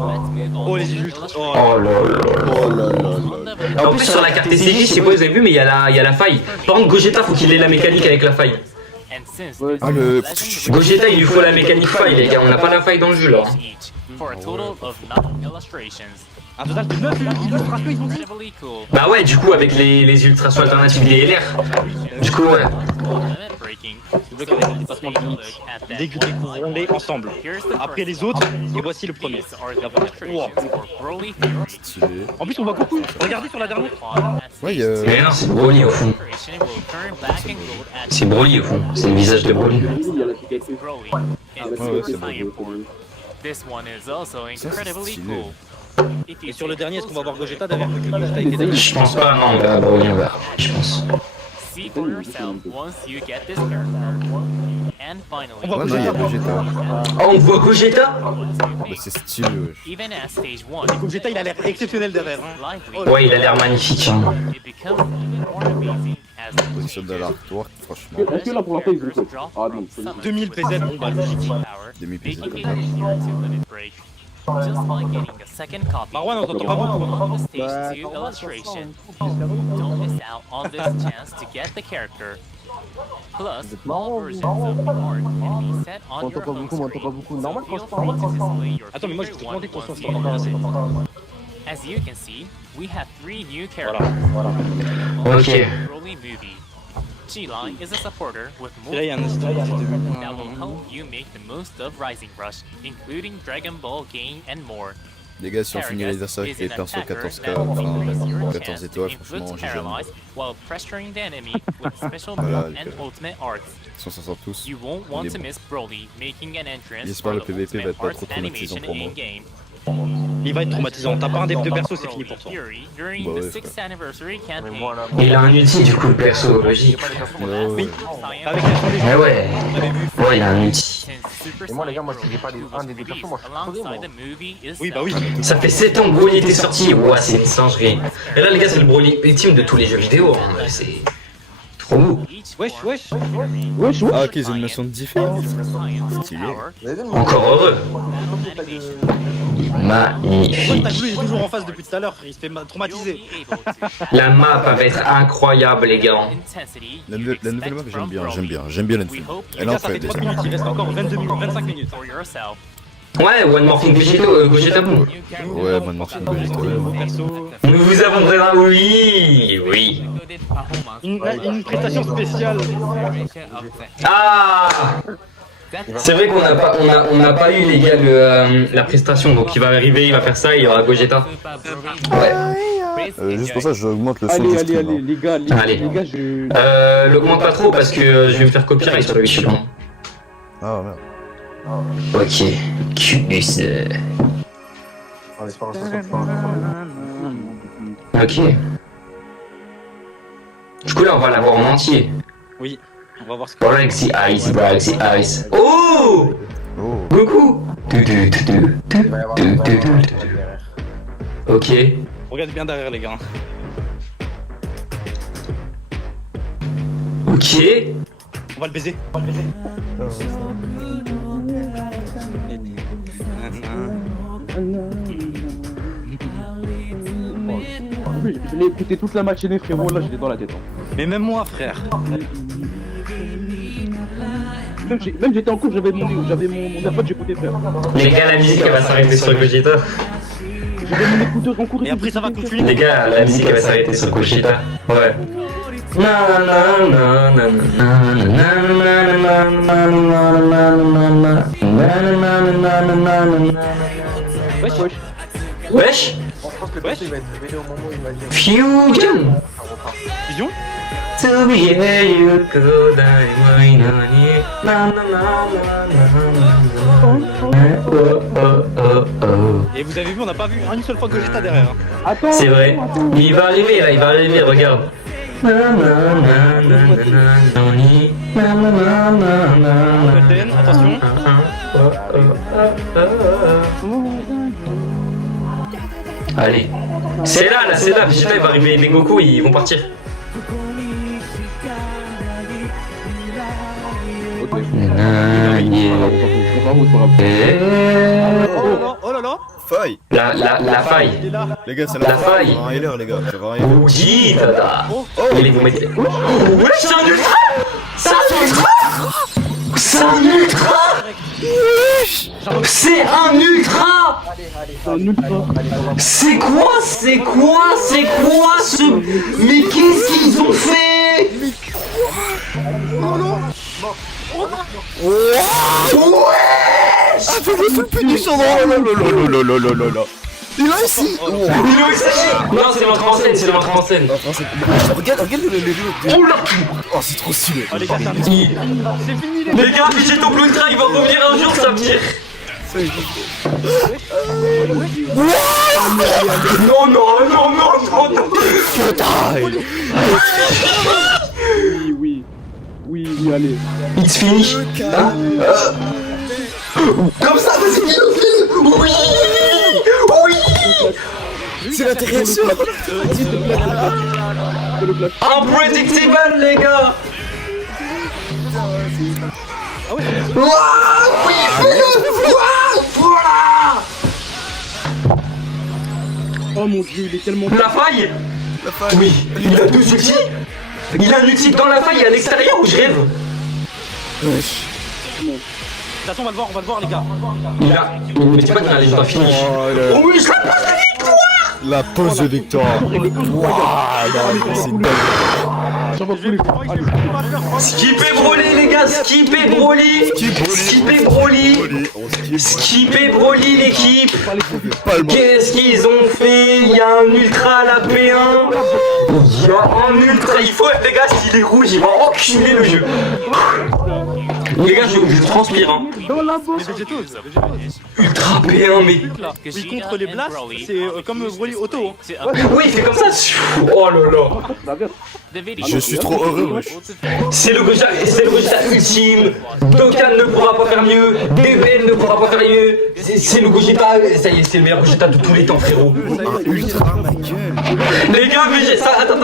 en game. Oh les illustres. Oh. Oh là là. Oh là là là. En plus sur la carte TCG, je sais pas si vous avez vu, mais il y a la faille. Par contre, Gogeta, faut qu'il ait la mécanique avec la faille. And since Ouais. Ah le... Gogeta, il lui faut la mécanique faille, les gars. On n'a pas la faille dans le jeu, là. each for a total of 9 illustrations. Un total de 9 illustrations ils ont dit. Incredibly cool. Bah ouais, du coup, avec les ultrations alternatives des LR. Du coup, ouais. Limit breaking. Le bloc avec le dépassement de limite. Look at that. Découvrirons-les ensemble. Here's the Après first les autres, et voici le premier. These are the penetrations for Broly Fury. Stylé. En plus on voit beaucoup. Regardez sur la dernière. Ouais, Mais non, c'est Broly au fond. C'est Broly au fond. C'est le visage de Broly. Il y a la cicatrice. Broly Ah, in bah, ouais, c'est c'est Saiyan bon. form. This one is also incredibly stylé. cool. If you Et sur le take dernier, est-ce qu'on va voir closer Gogeta derrière que Gogeta était derrière? Je pense pas, non, bah Broly, on verra. Je pense. see for yourself once you get this character. And finally, On va Ouais, non, il y a Gogeta. Oh, on voit Gogeta. Bah, c'est stylé, wesh. even at stage 1, Gogeta il a l'air exceptionnel derrière. Hein. lively, Ouais, il a l'air magnifique. Hein. it becomes even more amazing as the Position de l'artwork, franchement. Est-ce que là pour l'instant ils ont fait? Ah non, c'est 2000 PZ, bon bah logique. power, Demi PZ making comme it ça. easier to limit break. Just by getting a second copy Marwan on t'entend pas beaucoup. of the stage 2 illustration. Don't miss out on this chance to get the character. Plus, all versions of the card can be set on your home screen, so feel free to display your Attends, mais moi, je favorite te one demandais ton once son, you c'est pas enjoy. As you can see, we have 3 new characters. Ok. Broly movie. G-Line is a supporter with Et là, il y a un multiple instant. that will help you make the most of Rising Rush, including Dragon Ball Game and more. Les gars, si on finit l'anniversaire avec les persos 14K, enfin 14 étoiles, franchement, j'ai jamais. While pressuring the enemy with special Voilà, moves and ultimate arts. Si on s'en sort tous, You won't on want est to bon. miss Broly making an entrance J'espère for le the PVP va ultimate être pas arts trop traumatisant animation pour moi. in-game. Il va être traumatisant. T'as pas un dev de perso, c'est fini pour toi. Fury during Bah ouais, the 6th anniversary campaign. Il a un outil du coup le perso, logique. Oui. Science Avec la fin des Mais ouais. Ouais, il a un outil. since Super Et moi, les gars, moi, Saiyan si j'ai pas Broly, les- who was un des deux persos, released moi, je suis crevé, alongside moi. the movie Oui, bah oui. Ça fait 7 ans que Broly était sorti. Ouah, c'est une singerie. Et là, les gars, c'est le Broly ultime de tous les jeux vidéo. Hein. C'est trop beau. Wesh, wesh. Wesh, wesh. Ah, ok, ils ont une notion de différence. Stylé. Vous avez vu, Encore heureux. Moi, Magnifique. t'as vu, il est toujours en face depuis tout à l'heure. Il se fait traumatiser. La map va être incroyable, les gars. La nouvelle map, j'aime bien la nouvelle. Elle est Là, en ça fait fait. 30 minutes, il reste encore 22 minutes, 25 minutes. Ouais, One Morphing Gogeta Boom. Ouais, moi de Morphine Gogeta, ouais. Perso. Nous vous avons vraiment oui. Oui. Une prestation spéciale. Ah. C'est vrai qu'on n'a pas eu les gars la prestation, donc il va arriver, il va faire ça, il y aura Gogeta. Ouais. Juste pour ça, j'augmente le son Allez, du allez, stream. allez, hein. les gars, Allez. les gars, je. L'augmente pas trop parce que je vais me faire copyright sur le YouTube. Hein. Ah merde. Ok. Cubus. En espérant que ça soit pas Ok. Du coup là on va l'avoir en entier. Oui, on va voir ce que. Galaxy Ice, Galaxy Ice. Oh Oh. Goku. Il va y avoir un derrière. Ok. Regarde bien derrière, les gars. Ok. On va le baiser. Je l'ai écouté toute la matinée, frérot, là, je l'ai dans la tête. Hein. Mais même moi, frère. Même j'étais en cours, j'avais mon AirPod, j'écoutais, frère. Les gars, la musique elle va s'arrêter sur Gogeta. J'avais mon écouteur en cours. Et après, ça va continuer. Les gars, la musique elle va s'arrêter sur Gogeta. Ouais. Wesh, wesh. Wesh. Je pense que le perso, il va être révélé au moment où il va dire. Fusion. Vision. To be here you go down na na na. Et vous avez vu, on n'a pas vu une seule fois Gogeta derrière. Hein. Attends. C'est vrai. Il va arriver là, il va arriver, regarde. Golden, attention. Allez. C'est là, Vegeta il va arriver, les Goku ils vont partir. Oh là là. Faille. La faille. Il est là. Les gars, c'est La la faille. J'avais un healer, les gars. J'avais un healer. Oji, dada. Allez, vous mettez. Ouais, c'est un ultra. C'est un ultra. C'est un ultra. C'est un ultra. C'est quoi ce... Mais qu'est-ce qu'ils ont fait? Ah, fais le full punition. Oh là là là là là là là. Il a ici. Il est aussi. Non, c'est l'entrée en scène, c'est l'entrée en scène. Regarde le. Oh là. Oh, c'est trop stylé. Oh les gars, c'est fini. Les gars, Vegeta Blue Ultra, il va revenir un jour, ça me tire. Non, non, non, non, non, non. Oui, allez. It's finish. Hein? Comme ça, vas-y, file. Oui. C'est l'intéressant. Unpredictable, les gars. Waouh, oui, fais-le. Voilà. Oh mon dieu, il est tellement. La faille. Oui, il a deux ultis. Il a un ulti dans la faille et à l'extérieur ou je rêve? Wesh. De toute façon, on va le voir, les gars. Il a. Mais tu sais pas qu'il a les gens finis. Oh, Oh oui, je la passe de victoire! la pause de victoire. Waouh, non, c'est dingue. Skippez Broly les gars, skippez Broly. Skippez Broly. Skippez Broly l'équipe. Qu'est-ce qu'ils ont fait? Il y a un ultra à la P1. Il y a un ultra. Il faut les gars, s'il est rouge, il va enculer le jeu. Les gars, je transpire hein. Les végétaux. Ultra P1 mais. Oui, contre les blasts, c'est comme Broly auto. Hein. Oui, il fait comme ça. Oh là là. Je suis trop heureux, wesh. C'est le Gogeta ultime. Dokkan ne pourra pas faire mieux. DBL ne pourra pas faire mieux. C'est le Gogeta. Ça y est, c'est le meilleur Gogeta de tous les temps, frérot. Un ultra, ma gueule. Les gars, mais attends.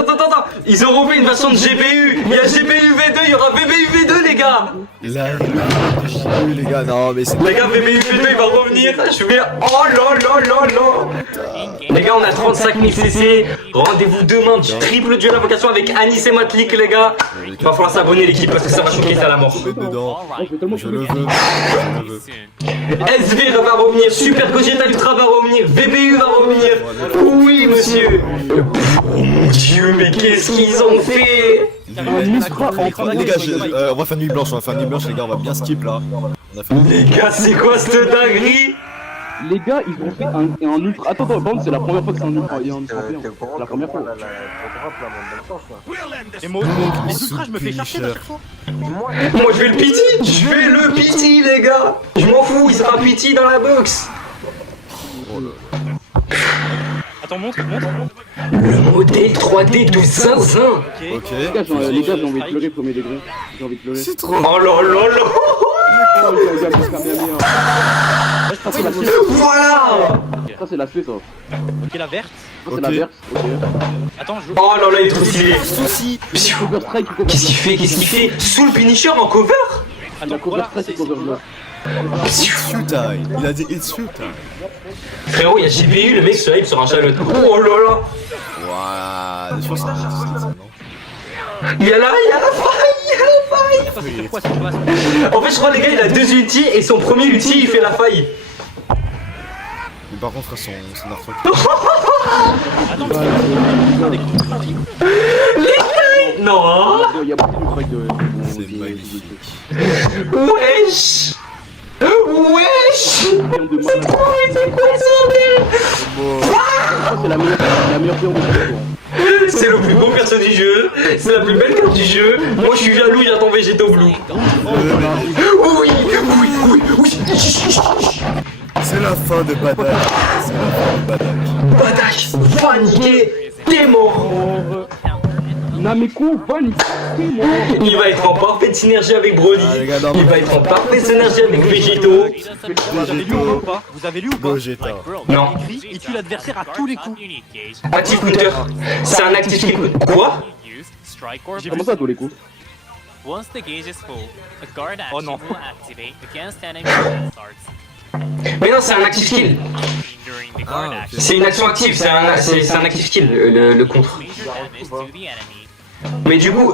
Ils auront fait une version de GPU. Il y a GPU V2, il y aura VBU V2, les gars. Là, les gars, non, mais c'est. Les gars, VBU V2, il va revenir. Je vais. Oh là. Les gars, on a 35 000 CC. Rendez-vous demain du triple duel invocation avec Anis et Matlik, les gars. Il va falloir s'abonner, l'équipe, parce que ça va choquer, ça à la mort. Dedans. Je le veux. SV va revenir, Super Gogeta Ultra va revenir, VBU va revenir. Oui, monsieur. Oh mon dieu, mais qu'est-ce qu'ils ont fait? Les gars, on va faire nuit blanche, les gars, on va bien skip là. On a fait... Les gars, c'est quoi cette dinguerie? Les gars, ils ont fait un ultra. Attends, bande, c'est la première fois que c'est un ultra. C'est la première fois. Et moi, les ultras, je me fais chercher à chaque fois. Moi, je vais le pity. Je vais le pity, les gars. Je m'en fous, il sera pity dans la box. Attends, montre. Le modèle 3D de zinzin. Ok. Les gars, j'ai envie de pleurer, premier degré. J'ai envie de pleurer. C'est trop. Oh là là là. Voilà. Ça, c'est la fée, ça. Ok, la verte. Ça, c'est la verte. Ok. Attends, je. Oh là là, il est trop stylé. Cover Strike, Qu'est-ce qu'il fait Soul Finisher en cover? Attends, Cover Strike et Cover Blast. It's shoot time. Il a dit it's shoot time. Frérot, il y a GPU, le mec se hype sur un Charlotte. Oh là là. Waouh, je pense que c'est ça, non? Il y a la faille. Attends, c'est quoi cette place? En fait, je crois, les gars, il a deux ultis et son premier ulti, il fait la faille. Mais par contre, son artwork. Attends, Non. Il y a beaucoup de strikes de. C'est magnifique. Wesh. C'est quoi C'est la meilleure pion de jeu. C'est le plus beau perso du jeu. C'est la plus belle carte du jeu. Moi, je suis jaloux, j'attends Végéto Blue. Oui. C'est la fin de Badak. C'est la fin de Badak. Badak, va niquer. T'es mort. Nameko, va niquer, moi. Il va être en parfaite synergie avec Broly. Ah, les gars, non, Il va être en parfaite synergie avec Végéto. vous avez lu ou pas? Vous avez lu ou pas? Gogeta. Non. Écrit, il tue l'adversaire à tous les coups. Active counter. C'est un active qui coûte. Quoi? Comment ça, tous les coups? Once the gauge is full, a guard action Oh no. will activate against enemy that starts. Mais non, c'est un active skill. During the guard action, C'est une action active, c'est un active skill, le contre. major damage to the enemy. Mais du coup,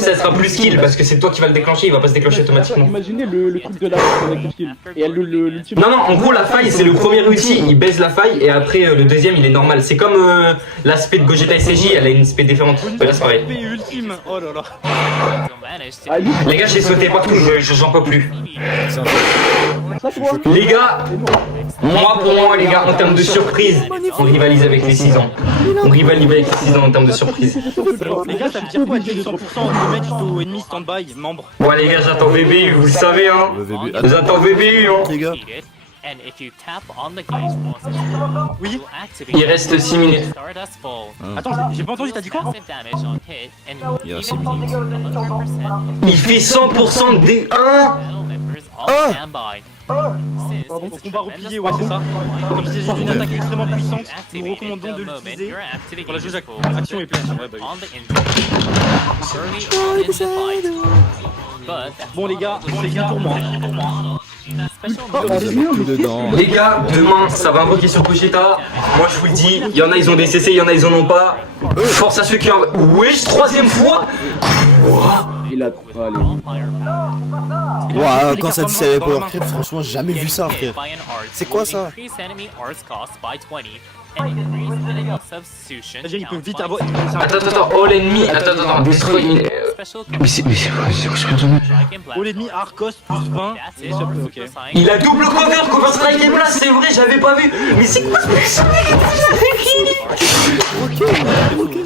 ça sera plus skill parce que c'est toi qui vas le déclencher, il va pas se déclencher automatiquement. Imaginez le truc de la avec skill. Et elle l'ultime. Non, en gros, la faille, c'est le premier ulti, il baisse la faille et après le deuxième, il est normal. C'est comme l'aspect de Gogeta SCJ, elle a une aspect différente. Bah, là, c'est pareil. P ultime. Oh là là. Will manage to Ah, lui, Les gars, j'ai sauté partout, j'en peux plus. C'est un ça, tu vois. Les gars, pour moi, les gars, en termes de surprise, on rivalise avec les 6 ans. On rivalise avec les 6 ans en termes de surprise. Les gars, ça veut dire quoi? 100% de match to ennemi stand-by, membre. Bon, les gars, j'attends VBU, vous le savez, hein. Le VB. J'attends VBU, hein. Les gars. defeat it, and if you tap on the gauge once it's full, Oui. you'll activate Il reste 6 minutes. Stardust Full. Attends, j'ai pas entendu, t'as dit quoi? Massive damage on hit, and will Il y a even 6 minutes. heal 100% Il fait 100% des 1. battle members on standby. Since Faut it's combat tremendous replié, ouais, c'est ça. Comme il s'agit d'une attaque extrêmement puissante, nous activated recommandons the de moment l'utiliser your activity pour la jauge is full. action est pleine. Ouais, bah oui. On the injury. Early on in the fight. But Bon les gars, c'est fini pour moi. dedans. Les gars, demain, ça va invoquer sur Gogeta. Moi, je vous le dis, il y en a, ils ont des CC, il y en a, ils en ont pas. Force à ceux qui en... Wesh, troisième fois. Il a... Allez. Ouah, quand ça dit c'est Power Creep, franchement, j'ai jamais vu ça, frère. C'est quoi ça? C'est-à-dire, ils peuvent vite avoir. Attends, all enemy, attends, destroy... Mais c'est quoi ce personnage? All enemy Arcos plus 20. Et ok. Il a double cover strike et blast, c'est vrai, j'avais pas vu. Mais c'est quoi ce personnage?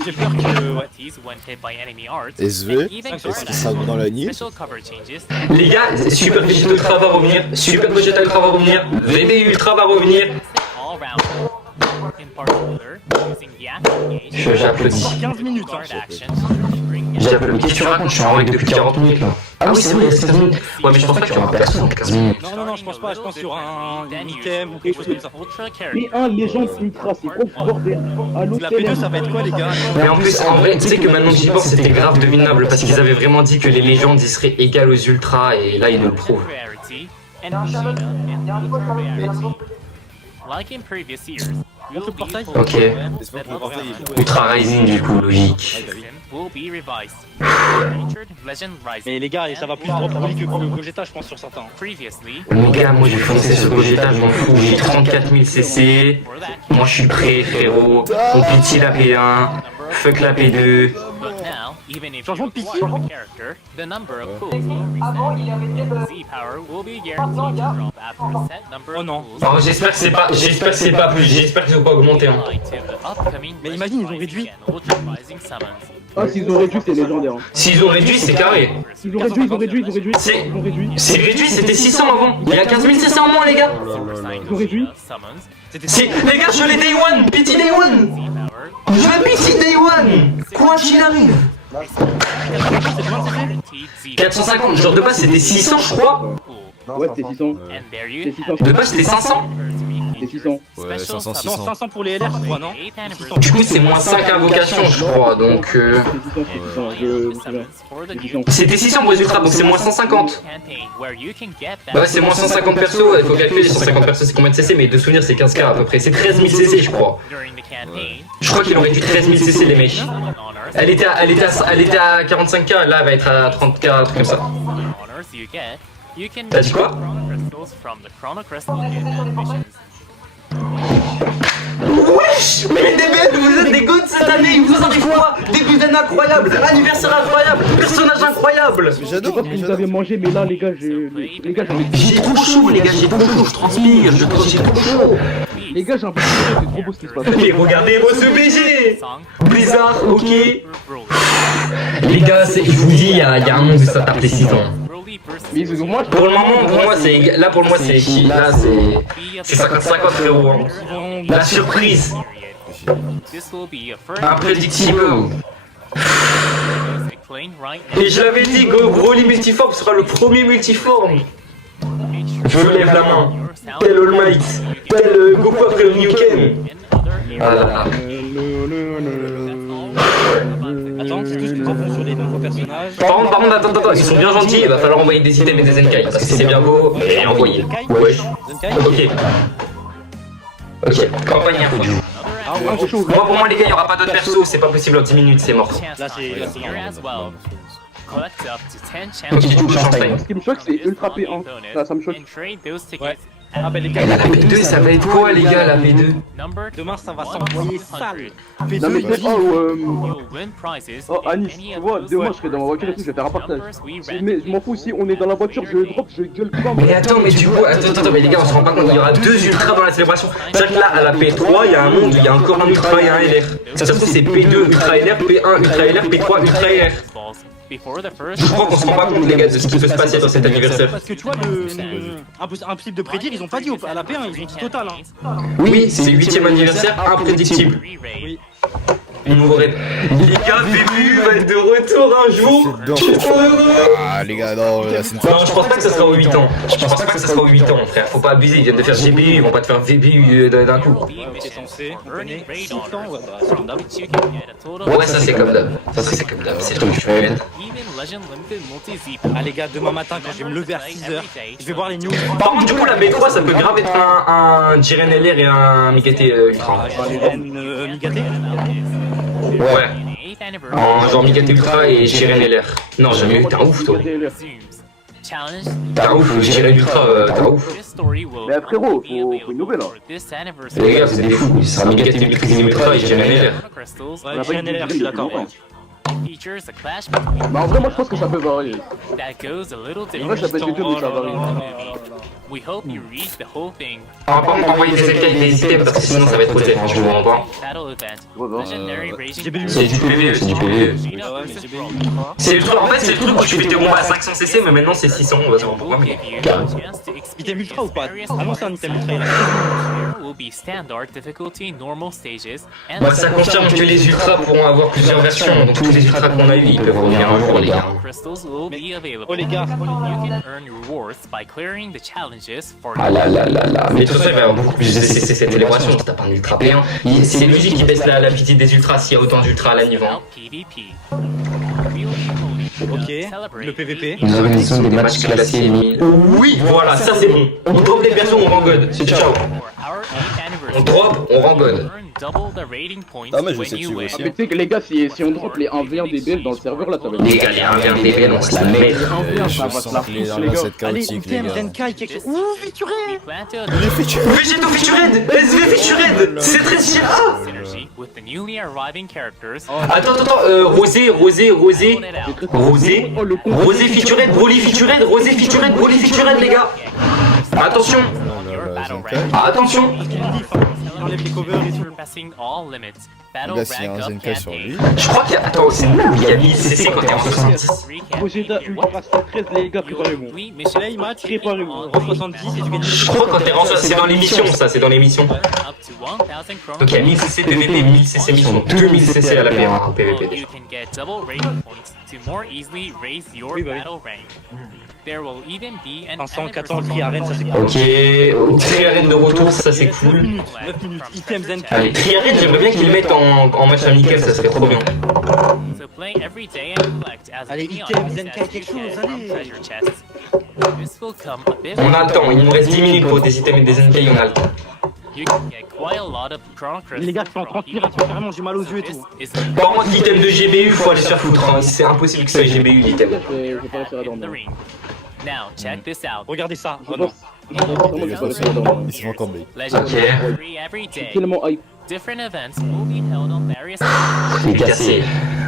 J'ai peur que. Ouais. SV, est-ce qu'il sera dans la nuit? Les gars, Super Vegeta Ultra va revenir, Super Vegeta Ultra va revenir, VB Ultra va revenir. J'applaudis. 15 minutes. Hein. J'applaudis. Qu'est-ce que tu racontes? Je suis en règle depuis 40 minutes là. Ah oui, c'est vrai, il reste 15 minutes. Ouais, mais je pense pas qu'il y aura personne en 15 minutes. Non, je pense pas. Je pense qu'il y aura un item ou quelque chose comme ça. Mais un légende ultra, c'est quoi ce bordel? Allô, La P2, ça va être quoi, les gars? Mais en plus, en vrai, tu sais que maintenant que j'y pense, c'était grave de minable parce qu'ils avaient vraiment dit que les légendes ils seraient égales aux ultras et là ils nous le prouvent. Montre le portail. Ok. Ultra Rising du coup, logique. Mais les gars, ça va plus droit pour lui que Gogeta, je pense, sur certains. Les gars, moi j'ai foncé sur Gogeta, je m'en fous. J'ai 34 000 CC. Moi je suis prêt, frérot. On pitié la P1. Fuck la P2. Changeons de pitié. Oh non. Oh, j'espère que c'est pas plus, j'espère qu'ils ont pas augmenté. Hein. Mais imagine, ils ont réduit. Ah, s'ils ont réduit, c'est légendaire. S'ils ont réduit, c'est carré. Ils ont réduit. C'est réduit, c'était 600 avant. Il y a 15 700 en moins, les gars. Ils ont réduit. Les gars, je l'ai Day One, pity Day One. Je veux pity Day One. Quoi qu'il arrive. 450, genre de base c'était 600 je crois. Ouais, c'était 600. De base c'était 500. C'était 600. Ouais, 500, Non, 600. 500 pour les LR, je crois, non? Du coup c'est moins 5 invocations je crois donc c'était 600 pour les ultras donc c'est moins 150. Bah ouais c'est moins 150 perso, il faut calculer les 150 perso c'est combien de CC mais de souvenirs c'est 15k à peu près, c'est 13 000 CC je crois. Je crois qu'ils ont réduit 13 000 CC les mecs. Elle était à 45k, là elle va être à 30k, un truc comme ça. T'as dit quoi? Wesh! Mais les DBN, vous êtes des goûts cette année, il vous en arrive quoi? Début d'année incroyable, anniversaire incroyable, personnage incroyable! J'adore, Je sais pas si vous avez mangé, mais là, les gars, J'ai trop chaud, les gars, j'ai trop chaud, je transpire, j'ai trop chaud. les gars, j'ai un peu c'est trop beau ce qui se passe. Mais regardez-moi ce BG! Blizzard, ok. Les gars, je vous dis, il y a un monde où ça tape les 6 ans. Pour le moment, pour moi, c'est c'est 50-50 frérot. Hein. La surprise. Imprédictible. Et je l'avais dit, Broly multiforme sera le premier multiforme. Je lève la main. Tel All Might. Tel Goku après le Newken. Voilà. Attends, c'est tout ce que nous avons sur les nouveaux personnages. Par contre, attends, ils sont bien gentils, il va falloir envoyer des items et des Zenkai, parce que c'est bien beau, mais envoyer. Ouais. Ok. Ok, campagne info du coup. Moi, pour moi, les gars, il n'y aura pas d'autres persos, c'est pas possible en 10 minutes, c'est mort. Là, c'est. Ok, du coup, change time. Ce qui me choque, c'est Ultra P1. Ça me choque. Ouais. Ah bah les gars, La P2, ça va être quoi, les gars, la P2? demain ça va s'envoyer sale. Non, mais P2, oh, Anis, tu vois, demain je serai dans ma voiture et tout, je vais faire un partage. Mais je m'en fous, si on est dans la voiture, je drop, je gueule comme. Mais attends, mais du coup, attends, mais les gars, on se rend pas compte, il y aura 2 ultras dans la célébration. C'est-à-dire que là, à la P3, il y a un monde où il y a encore un ultra et un LR. Ça se trouve, c'est P2 ultra LR, P1 ultra LR, P3 ultra LR. Je crois qu'on se rend pas compte, les gars, de ce qui peut se passer dans cet anniversaire. parce que tu vois, impossible de prédire, ils ont pas dit à la P1, ils ont dit total. Hein. Oui, c'est le 8ème anniversaire imprédictible. Nouveau raid. Les gars, VBU va être de retour un jour. Je suis trop heureux. Ah, les gars, non, là, c'est une Non, je pense pas que ça sera aux 8 ans. Je pense pas que ça sera aux 8 ans, frère. Faut pas abuser, ils viennent de faire GBU, ils vont pas te faire VBU d'un coup. C'est censé, on connaît 6 ans, ouais, bah, c'est comme d'hab. Ouais, ça c'est comme d'hab. Ça c'est comme d'hab, c'est le truc que je fais. Legend Limited Multi-Z. Ah les gars, demain matin quand je vais me lever à 6h, je vais voir les news. Par contre, du coup, la B3, ça peut grave être un Jiren LR et un Mikete Ultra. Les reines Migaté. Ouais. En genre Mikete Ultra et Jiren LR. Non, jamais eu, t'es un ouf, toi. Challenge. T'es un ouf, Jiren Ultra, t'es un ouf. This story will Mais frérot, be faut available une nouvelle, hein. for this anniversary. Les gars, c'est des fous. Il sera Mikete Ultra et Jiren LR. Crystals Ouais, Jiren LR, je suis d'accord. Ouais. features a clash between Bah en vrai, moi je pense que ça peut varier. that goes a little En vrai, ça peut different. être YouTube, mais ça varie. We hope you read the whole thing. On va pas m'envoyer des écailles des items parce que sinon ça va être osé, je vous rends pas. Battle event. Ouais, bah. Legendary Raging GBU. C'est du PVE, c'est du PVE. Ah ouais, mais GBU. C'est le truc, en fait, c'est le truc où tu fais tes combats à 500 cc, mais maintenant c'est 600, on va savoir pourquoi. Mais... Item ultra ou pas? Ah non, c'est un item ultra. Will be standard difficulty, normal stages, and Moi, ça confirme que les ultras pourront avoir plusieurs versions, donc tous les ultras qu'on a eu, ils peuvent revenir un jour, les gars. crystals will be available. Oh les gars, You can earn rewards by clearing the challenges for Ah là là là là. Mais de toute façon, il va y avoir beaucoup plus de CC cette célébration si t'as pas un ultra P1. C'est logique qu'il baisse la petite des ultras s'il y a autant d'ultras à la niveau. PvP. ok, le PVP. Nous organisons des matchs classés 1000. Oui, voilà, ça c'est bon. On drop des persos, on rend god. C'est ciao. On drop, on rend god. Ah, mais je sais dessus aussi. Ah, mais tu sais que les gars, si on drop les 1v1 des BL dans le serveur là, ça va être. Les gars, les 1v1 DBL, on se la met. Ça va Je se la sens que les foutre, les gars. cette Allez, chaotique, les item, gars. Zenkai, quelque chose. Ouh, featuré. Végéto Featured, SV Featured, c'est très chiant. Attends, Rosé, Rosé Featured, Broly Featured, Rosé Featured, Broly Featured, les gars. Attention, attention. Il enlève les covers et tout. Le gars, s'il y a un Zenkai sur lui. Je crois qu'il y a... Attends, c'est nul, il y a 1000 CC quand t'es en 70. Vegeta Ultra Star 13, les gars, préparez-vous. Oui, mais là, il m'a préparé en 70 et tu gagnes. Je crois quand t'es en 70, c'est dans l'émission ça, c'est dans l'émission. Donc il y a 1000 CC PVP et 1000 CC mission, donc 2000 CC à la P1 en PVP déjà. Oui, bah oui. 500, 400 triarènes, ça c'est cool. Ok, triarène de retour, ça c'est 9 cool. minutes, 9 minutes. Item Zenkai. Allez, triarène, j'aimerais bien qu'ils le mettent en match amical, ça serait trop bien. Allez, item Zenkai, quelque chose, allez. On a le temps, il nous reste 10 minutes pour des items et des NK, on a le temps. Les gars, je suis en transpiration, carrément, j'ai mal aux yeux et tout. Par contre, l'item de GBU, faut aller se faire foutre, hein. C'est impossible que ça ait GBU l'item. Je vais pas réussir à dormir. Now, check this out. Regardez ça. Je Oh non. pense vraiment que je vais pas réussir à dormir. Ils sont encore B. Legendary free every Je suis day. tellement hype. Different events will be held on various Les gars, c'est...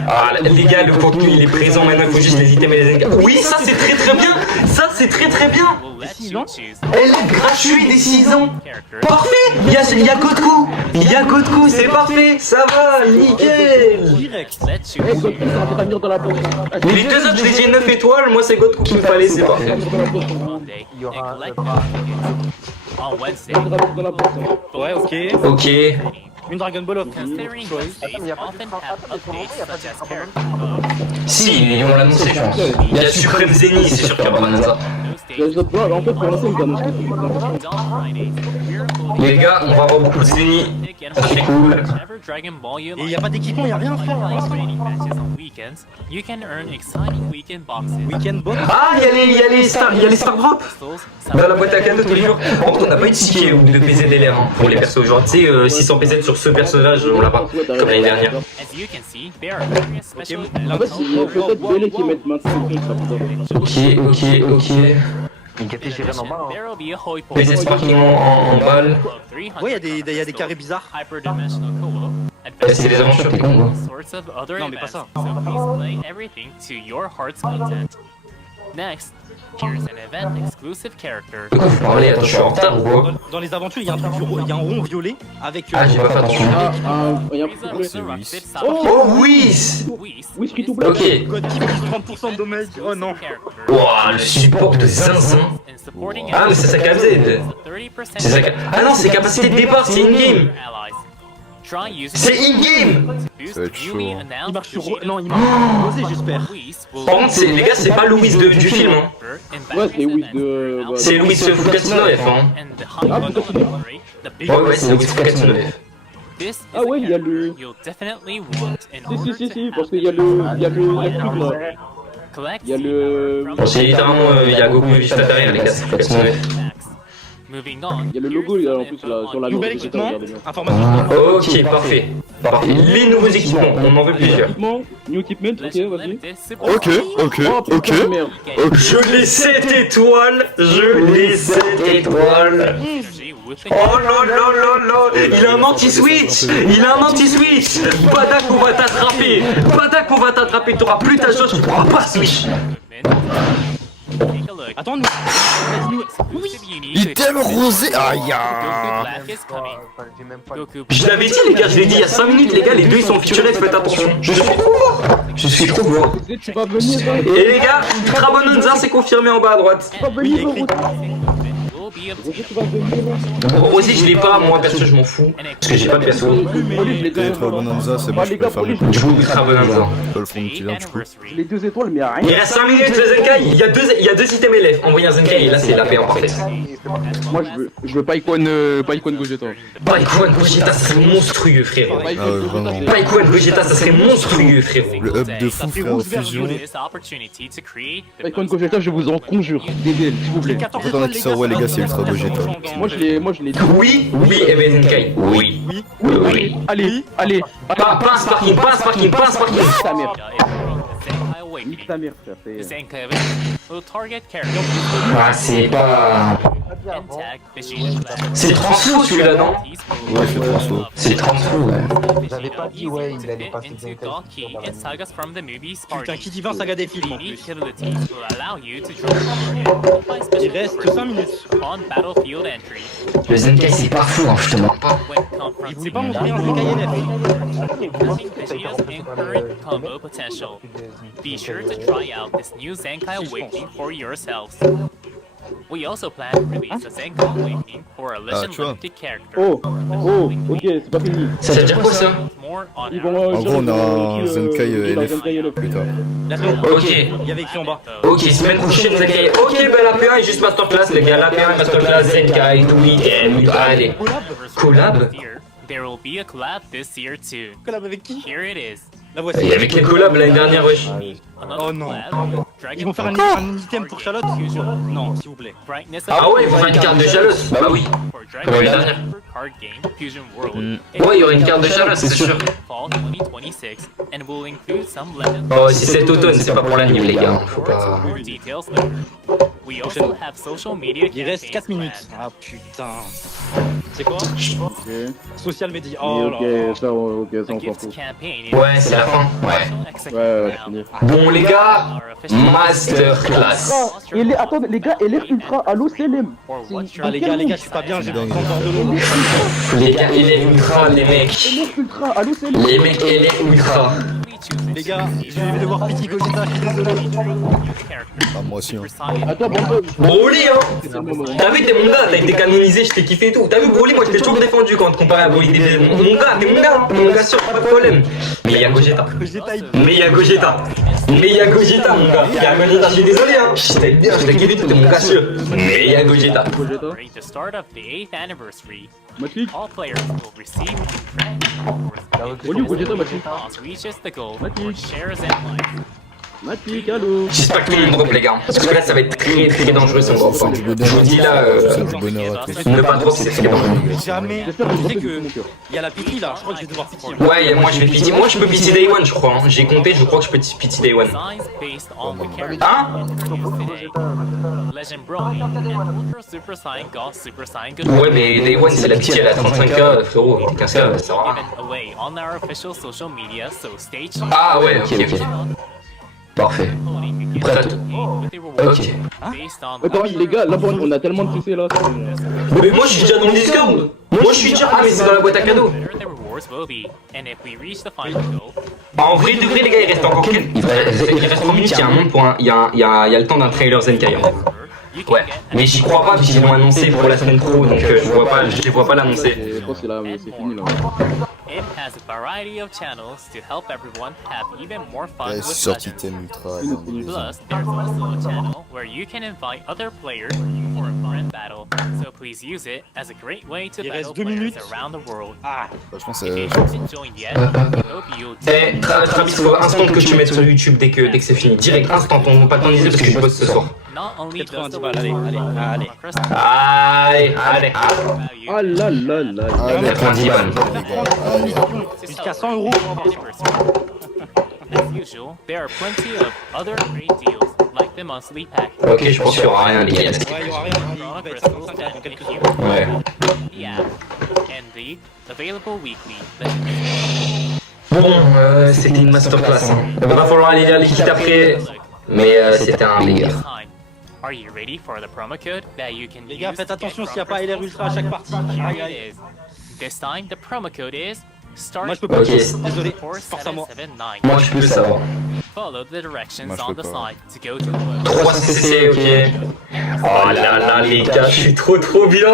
Ah, les gars, le contenu il est présent maintenant, il faut juste les items et les NK. Oui, ça c'est très très bien. Ça c'est très très bien. will let you choose Elle est gratuite des 6 ans. character. Parfait. Il y a Kotku. Il y a Kotku, c'est parfait. Ça va, nickel. Direct. Let you Eh, Goku, ça va venir dans la poche. Mais les deux autres, je les ai 9 étoiles. Moi, c'est Kotku qu'il me fallait, c'est parfait. Monday and collect on Wednesday. Dans la poche. Ouais, ok. Ok. Une Dragon Ball of Considering choice. these days often have updates such as character Si, ils vont l'annoncer, je pense. Il y a Supreme Zeni, c'est sûr qu'il y aura Bananza. Je dois pas, en fait, pour l'instant, ils annoncent que and on Fridays. We're uploading Les gars, on va avoir beaucoup de Zeni. and Ça c'est cool. whichever Dragon Ball you Et like. y a pas d'équipement, y a rien, frère. Training matches on weekends. You can earn exciting weekend boxes. Weekend box. Ah, il y a les Star Drop dans la boîte à cadeaux tous les jours. Par contre, on n'a pas eu de ticket ou de PZLR hein, pour les persos. Genre, tu sais, 600 PZ sur ce personnage, on l'a pas, comme l'année dernière. As you can see, there are various special En fait, il faut peut-être BL qui mettent maintenant le contrat. Ok. Mikete Jiren en bas. Hein. There will be a Hoi Po. PZ Sparking en balle. Ouais, y a des carrés bizarres. Hyperdimensional co-op. C'est des aventures, t'es con, All sorts of other Non, mais pas events. ça. So please play everything to your heart's content. Next, here's an event exclusive character. De quoi vous parlez? Attends, je suis en retard ou quoi? Dans les aventures, il y a un truc, il y a un rond violet avec. Ah, j'ai pas fait attention. Ah, il y a un Reason petit the Rocket Oh oui! Oui, free to play. Ok. Code qui plus 30% de dommages. Oh non. Ouah, le support de zinzin. Ah, mais c'est sa KZ. C'est sa Ah non, c'est capacité de départ, c'est in-game. C'est in-game. Ça va être chaud, hein. Il marche sur. Non, il marche sur Rosé, j'espère. Par contre, les gars, c'est pas Louis du film. Hein. Ouais, c'est Louis de. C'est Louis Fukatsunoef. Hein. Ah, Fukatsunoef. Ouais, c'est Louis Fukatsunoef. Ah ouais, il y a le. Si, parce qu'il y a le truc là. Collect Il y a le... Bon, c'est littéralement, il y a Goku juste à faire, les gars, c'est pas Moving on. Il y a le logo là, en plus là, sur la Nouvel logo, équipement, regardez bien. information. Ok, parfait. Parfait. Les nouveaux équipements, on en veut plusieurs. Équipement, new equipment, ok, vas-y. Ok, ok, Oh ok. putain, merde. Je l'ai 7 étoiles, je l'ai 7 étoiles. Oh là là là là, il a un anti-switch, il a un anti-switch. Badak, on va t'attraper, Badak, on va t'attraper, t'auras plus ta chose, tu pourras pas switch. Attends, Item rosé. Aïe. Je l'avais dit les gars, je l'ai dit il y a 5 minutes les gars, les deux ils sont featurés, faites attention. Je suis trop fort, je suis trop fort. Tu vas venir, là. Et les gars, Ultra Bonanza c'est confirmé en bas à droite. Tu vas venir, Roger, tu vas venir. Rosé je l'ai pas, moi perso je m'en fous, parce que j'ai pas de perso. Police, les deux Ultra étoiles. Bonanza, c'est bon, Bah, je les peux gars, faire le police, Du coup Ultra Bonanza. Pas le fond du killer, du coup. les 2 étoiles, mais rien. Il reste 5 minutes le Zenkai, il y a deux systèmes LF, envoyez un Zenkai et là c'est la paix en parfait. Moi, je veux Paikwan Gogeta. Paikwan Gogeta ça serait monstrueux frérot. Ah ouais, vraiment. Paikwan Gogeta ça serait monstrueux frérot. Le hub de fou, frère, fusion. Paikwan Gogeta, je vous en conjure. DDL, s'il vous plaît. 14 Attends, qui sort, ouais, les gars, c'est Ultra Gogeta. Moi, je l'ai dit. Oui, et ben Zenkai, oui. Oui. Allez. Pas un sparking, pas un sparking, pas un sparking. Ta mère. Nique ta mère, frère. Ah c'est pas... C'est transfo celui-là non? Ouais, c'est transfo. C'est transfo ouais. Vous avez pas dit, ouais, il allait passer Zenkai. Putain, qui dit 20 saga des films en plus. Il reste 5 minutes. Le Zenkai c'est pas fou hein, je te mens pas. Il voulait pas montrer un Zenkai Be sure to try out this new Zenkai Awakening for yourselves. We also plan to release a Zenkai Awakening for a Legend tu vois. Limited character. Oh, ok, c'est pas fini. Ça veut dire quoi ça? More on Ils our vont, En gros, on a un Zenkai LF plus tard. La semaine Ok. prochaine, il y avait écrit en bas. Ok, semaine prochaine Zenkai. Ok bah la P1 est juste masterclass les gars, la P1 masterclass Zenkai tout week-end. Allez. Collab? There will be a collab this year too. Collab avec qui? Here it is. La voici. Et avec les collabs l'année dernière wesh. Another Oh non. collab, Ils vont faire un item pour Charlotte? Non, s'il vous plaît. Brightness Ah ouais, ils vont faire une carte de Chalosse. Bah oui. for Comme l'année Dragon dernière. Card Game Fusion World. Ouais, il y aura une carte de Chalosse, c'est sûr. Fall 2026 and will include some legends. Oh, c'est cet automne, c'est pas pour l'anime les gars. Faut pas... More details later. We also have social media Il reste 4 campaigns minutes. planned. Ah putain. C'est quoi? Ok, Social media. oui, Oh là là. ok, ça, ok, ça The on s'en gift fout. campaign is Ouais, c'est la fin. Ouais. Ouais, fini. Bon les gars, masterclass. Attendez, les gars, LR Ultra, allo, c'est l'EM. Ah les gars, je suis pas bien, j'ai pas encore de l'eau. Les gars, il est ultra, les mecs. LR Ultra, allo, c'est l'EM. Les mecs, il est ultra. Les gars, je vais devoir pitié Gogeta, je suis désolé. Ah, moi aussi, hein. Attends, Brandon. Broly, hein. C'est le moment. T'as vu, t'es mon gars, t'as été canonisé, je t'ai kiffé et tout. T'as vu, Broly, moi je t'ai toujours défendu quand comparé à Broly. T'es mon gars, hein. Mon gars sûr, pas de problème. Mais il y a Gogeta. Gogeta, il Mais il y a Gogeta. Mais il y a Gogeta, mon gars. Il y a Gogeta, je suis désolé, hein. Je t'ai kiffé, t'es mon gars sûr. Mais il y a Gogeta. Gogeta, During the start of the 8th anniversary, Matic. all players will receive Oli ou Gogeta, Matic. as reaches the goal for shares and life. Matic, allo. J'espère que tout le monde drop, les gars. Parce que là, ça va être très très dangereux si on drop. C'est du bonheur. Je vous dis là, C'est du bonheur à tous. ne pas drop, c'est très dangereux. jamais. J'espère que Tu vous sais droppez que tout mon cœur. il y a la pitié là, je crois que je vais devoir pitié. Ouais, moi je vais pitié. Moi je peux pitié Day One, je crois. Hein. J'ai compté, je crois que je peux pitié Day One. Designs based on the character Hein? today. Legend Broly and Ultra Super Saiyan God Super Saiyan Good Ouais, mais Day One c'est la pitié, elle a 35k, frérot, t'es 15k, ça sert à rien. given away on our official social media, so stay tuned. Ah ouais, ok. Parfait. Prêt à tout. Ok. Based on Attends, les gars, là, on a tellement de CC là. Mais moi je suis déjà dans le Discord. Moi je suis déjà. Ah, mais c'est dans la boîte à cadeaux. where the rewards will be, and if we reach the final goal, En vrai de vrai, les gars, il reste encore quelques. Il reste 3 minutes, il y a un monde pour un. Il y a le temps d'un trailer Zenkai. Hein. you can Ouais, get mais j'y crois pas parce qu'ils l'ont annoncé pour la semaine pro, donc je les vois pas l'annoncer. Je pense que c'est fini là. It has a variety of channels to help everyone have even more fun Ouais, with c'est sorti Legends. thème ultra. Plus, there's also a channel where you can invite other players for a friend battle. So please use it as a great way to Il battle reste 2 players minutes. around the world. Ah, Bah, je pense If you que... haven't joined yet, we hope you'll Eh, Travis, faut instant que tu mettes sur YouTube dès que c'est fini. Direct, instant, on va pas t'enliser parce que je poste ce soir. not only does 90 the balles, allez, allez. Allez. value Ah là là là. Allez, 90 balles. Jusqu'à 100 euros. As usual, there are plenty of other great deals, like the monthly pack. Ok, je pense qu'il y aura rien, les gars. Ouais, il y aura rien. Raw Il va être crystals 55 that dans quelques make jours. you Ouais. the app, and the available weekly. Legendary. Bon, c'était une masterclass. Hein. Il va falloir aller lire les kits après, mais c'était un banger. This time, are you ready for the promo code that you can Les gars, use faites to get attention s'il n'y a Raw pas LR Ultra à chaque partie. Here Aïe it aïe. is. This time, the promo code is START Moi je peux pas. Ok. Désolé. Force à moi. 4779. Moi, je peux savoir. Follow the directions Moi, je on peux the pas. slide to go to the web. 3 CC, ok. Oh là là, les gars, je suis trop bien.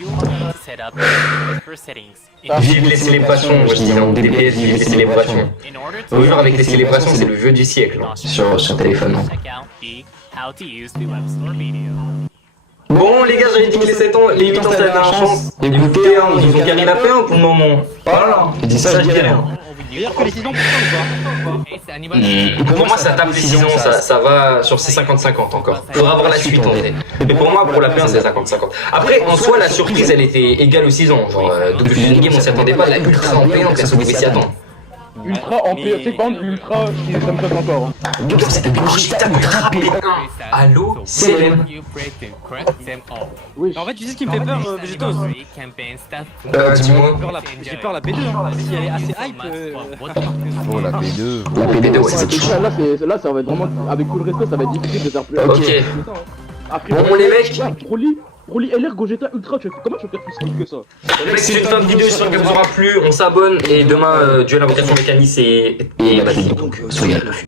You will need to set up the first settings. Vive les célébrations, moi je dis en DPS, vive les célébrations. In order Au jour avec les célébrations, c'est le jeu du siècle hein, sur téléphone. hein. check out the how to use the web store video. Bon les gars, j'avais dit que les 7 ans, les 8 ans ça avait un chance. Écoutez, hein, ils ont carré la paix hein, pour le moment. Voilà, je dis ça, je dis rien. Meilleur que les 6 ans pour ça ou pas? It's anybody. Pour moi ça tape les 6 ans, ça va sur ces 50-50 encore. Faudra voir la suite en vrai. Mais pour moi, pour la P1 c'est 50-50. Après, en soi, la surprise elle était égale aux 6 ans. Genre, Double Fusion Game on s'y attendait pas, la ultra en P1, personne ne pouvait s'y attendre. Ultra en P, tu sais par exemple, Ultra, ça me choque encore. Hein. Donc c'était Gogeta Ultra P1. Allô, CLM. You pray to correct them all. Oui. En fait, tu sais ce qui me fait peur, Vegetos? Free campaign stuff. Dis-moi. J'ai peur la P2, hein. Si elle est assez hype. Oh, la P2. La PD2, ouais, c'est Et chaud. là, ça va être vraiment. Avec Cool Resto, ça va être difficile de faire plus. Ok. Après, Bon, les mecs. Broly LR Gogeta Ultra, comment tu peux faire plus skill que ça? Mec, si une fin de vidéo, j'espère qu'elle vous aura plu. On s'abonne et demain, duel invocation mécanique et basique. Donc, soyez à l'affût.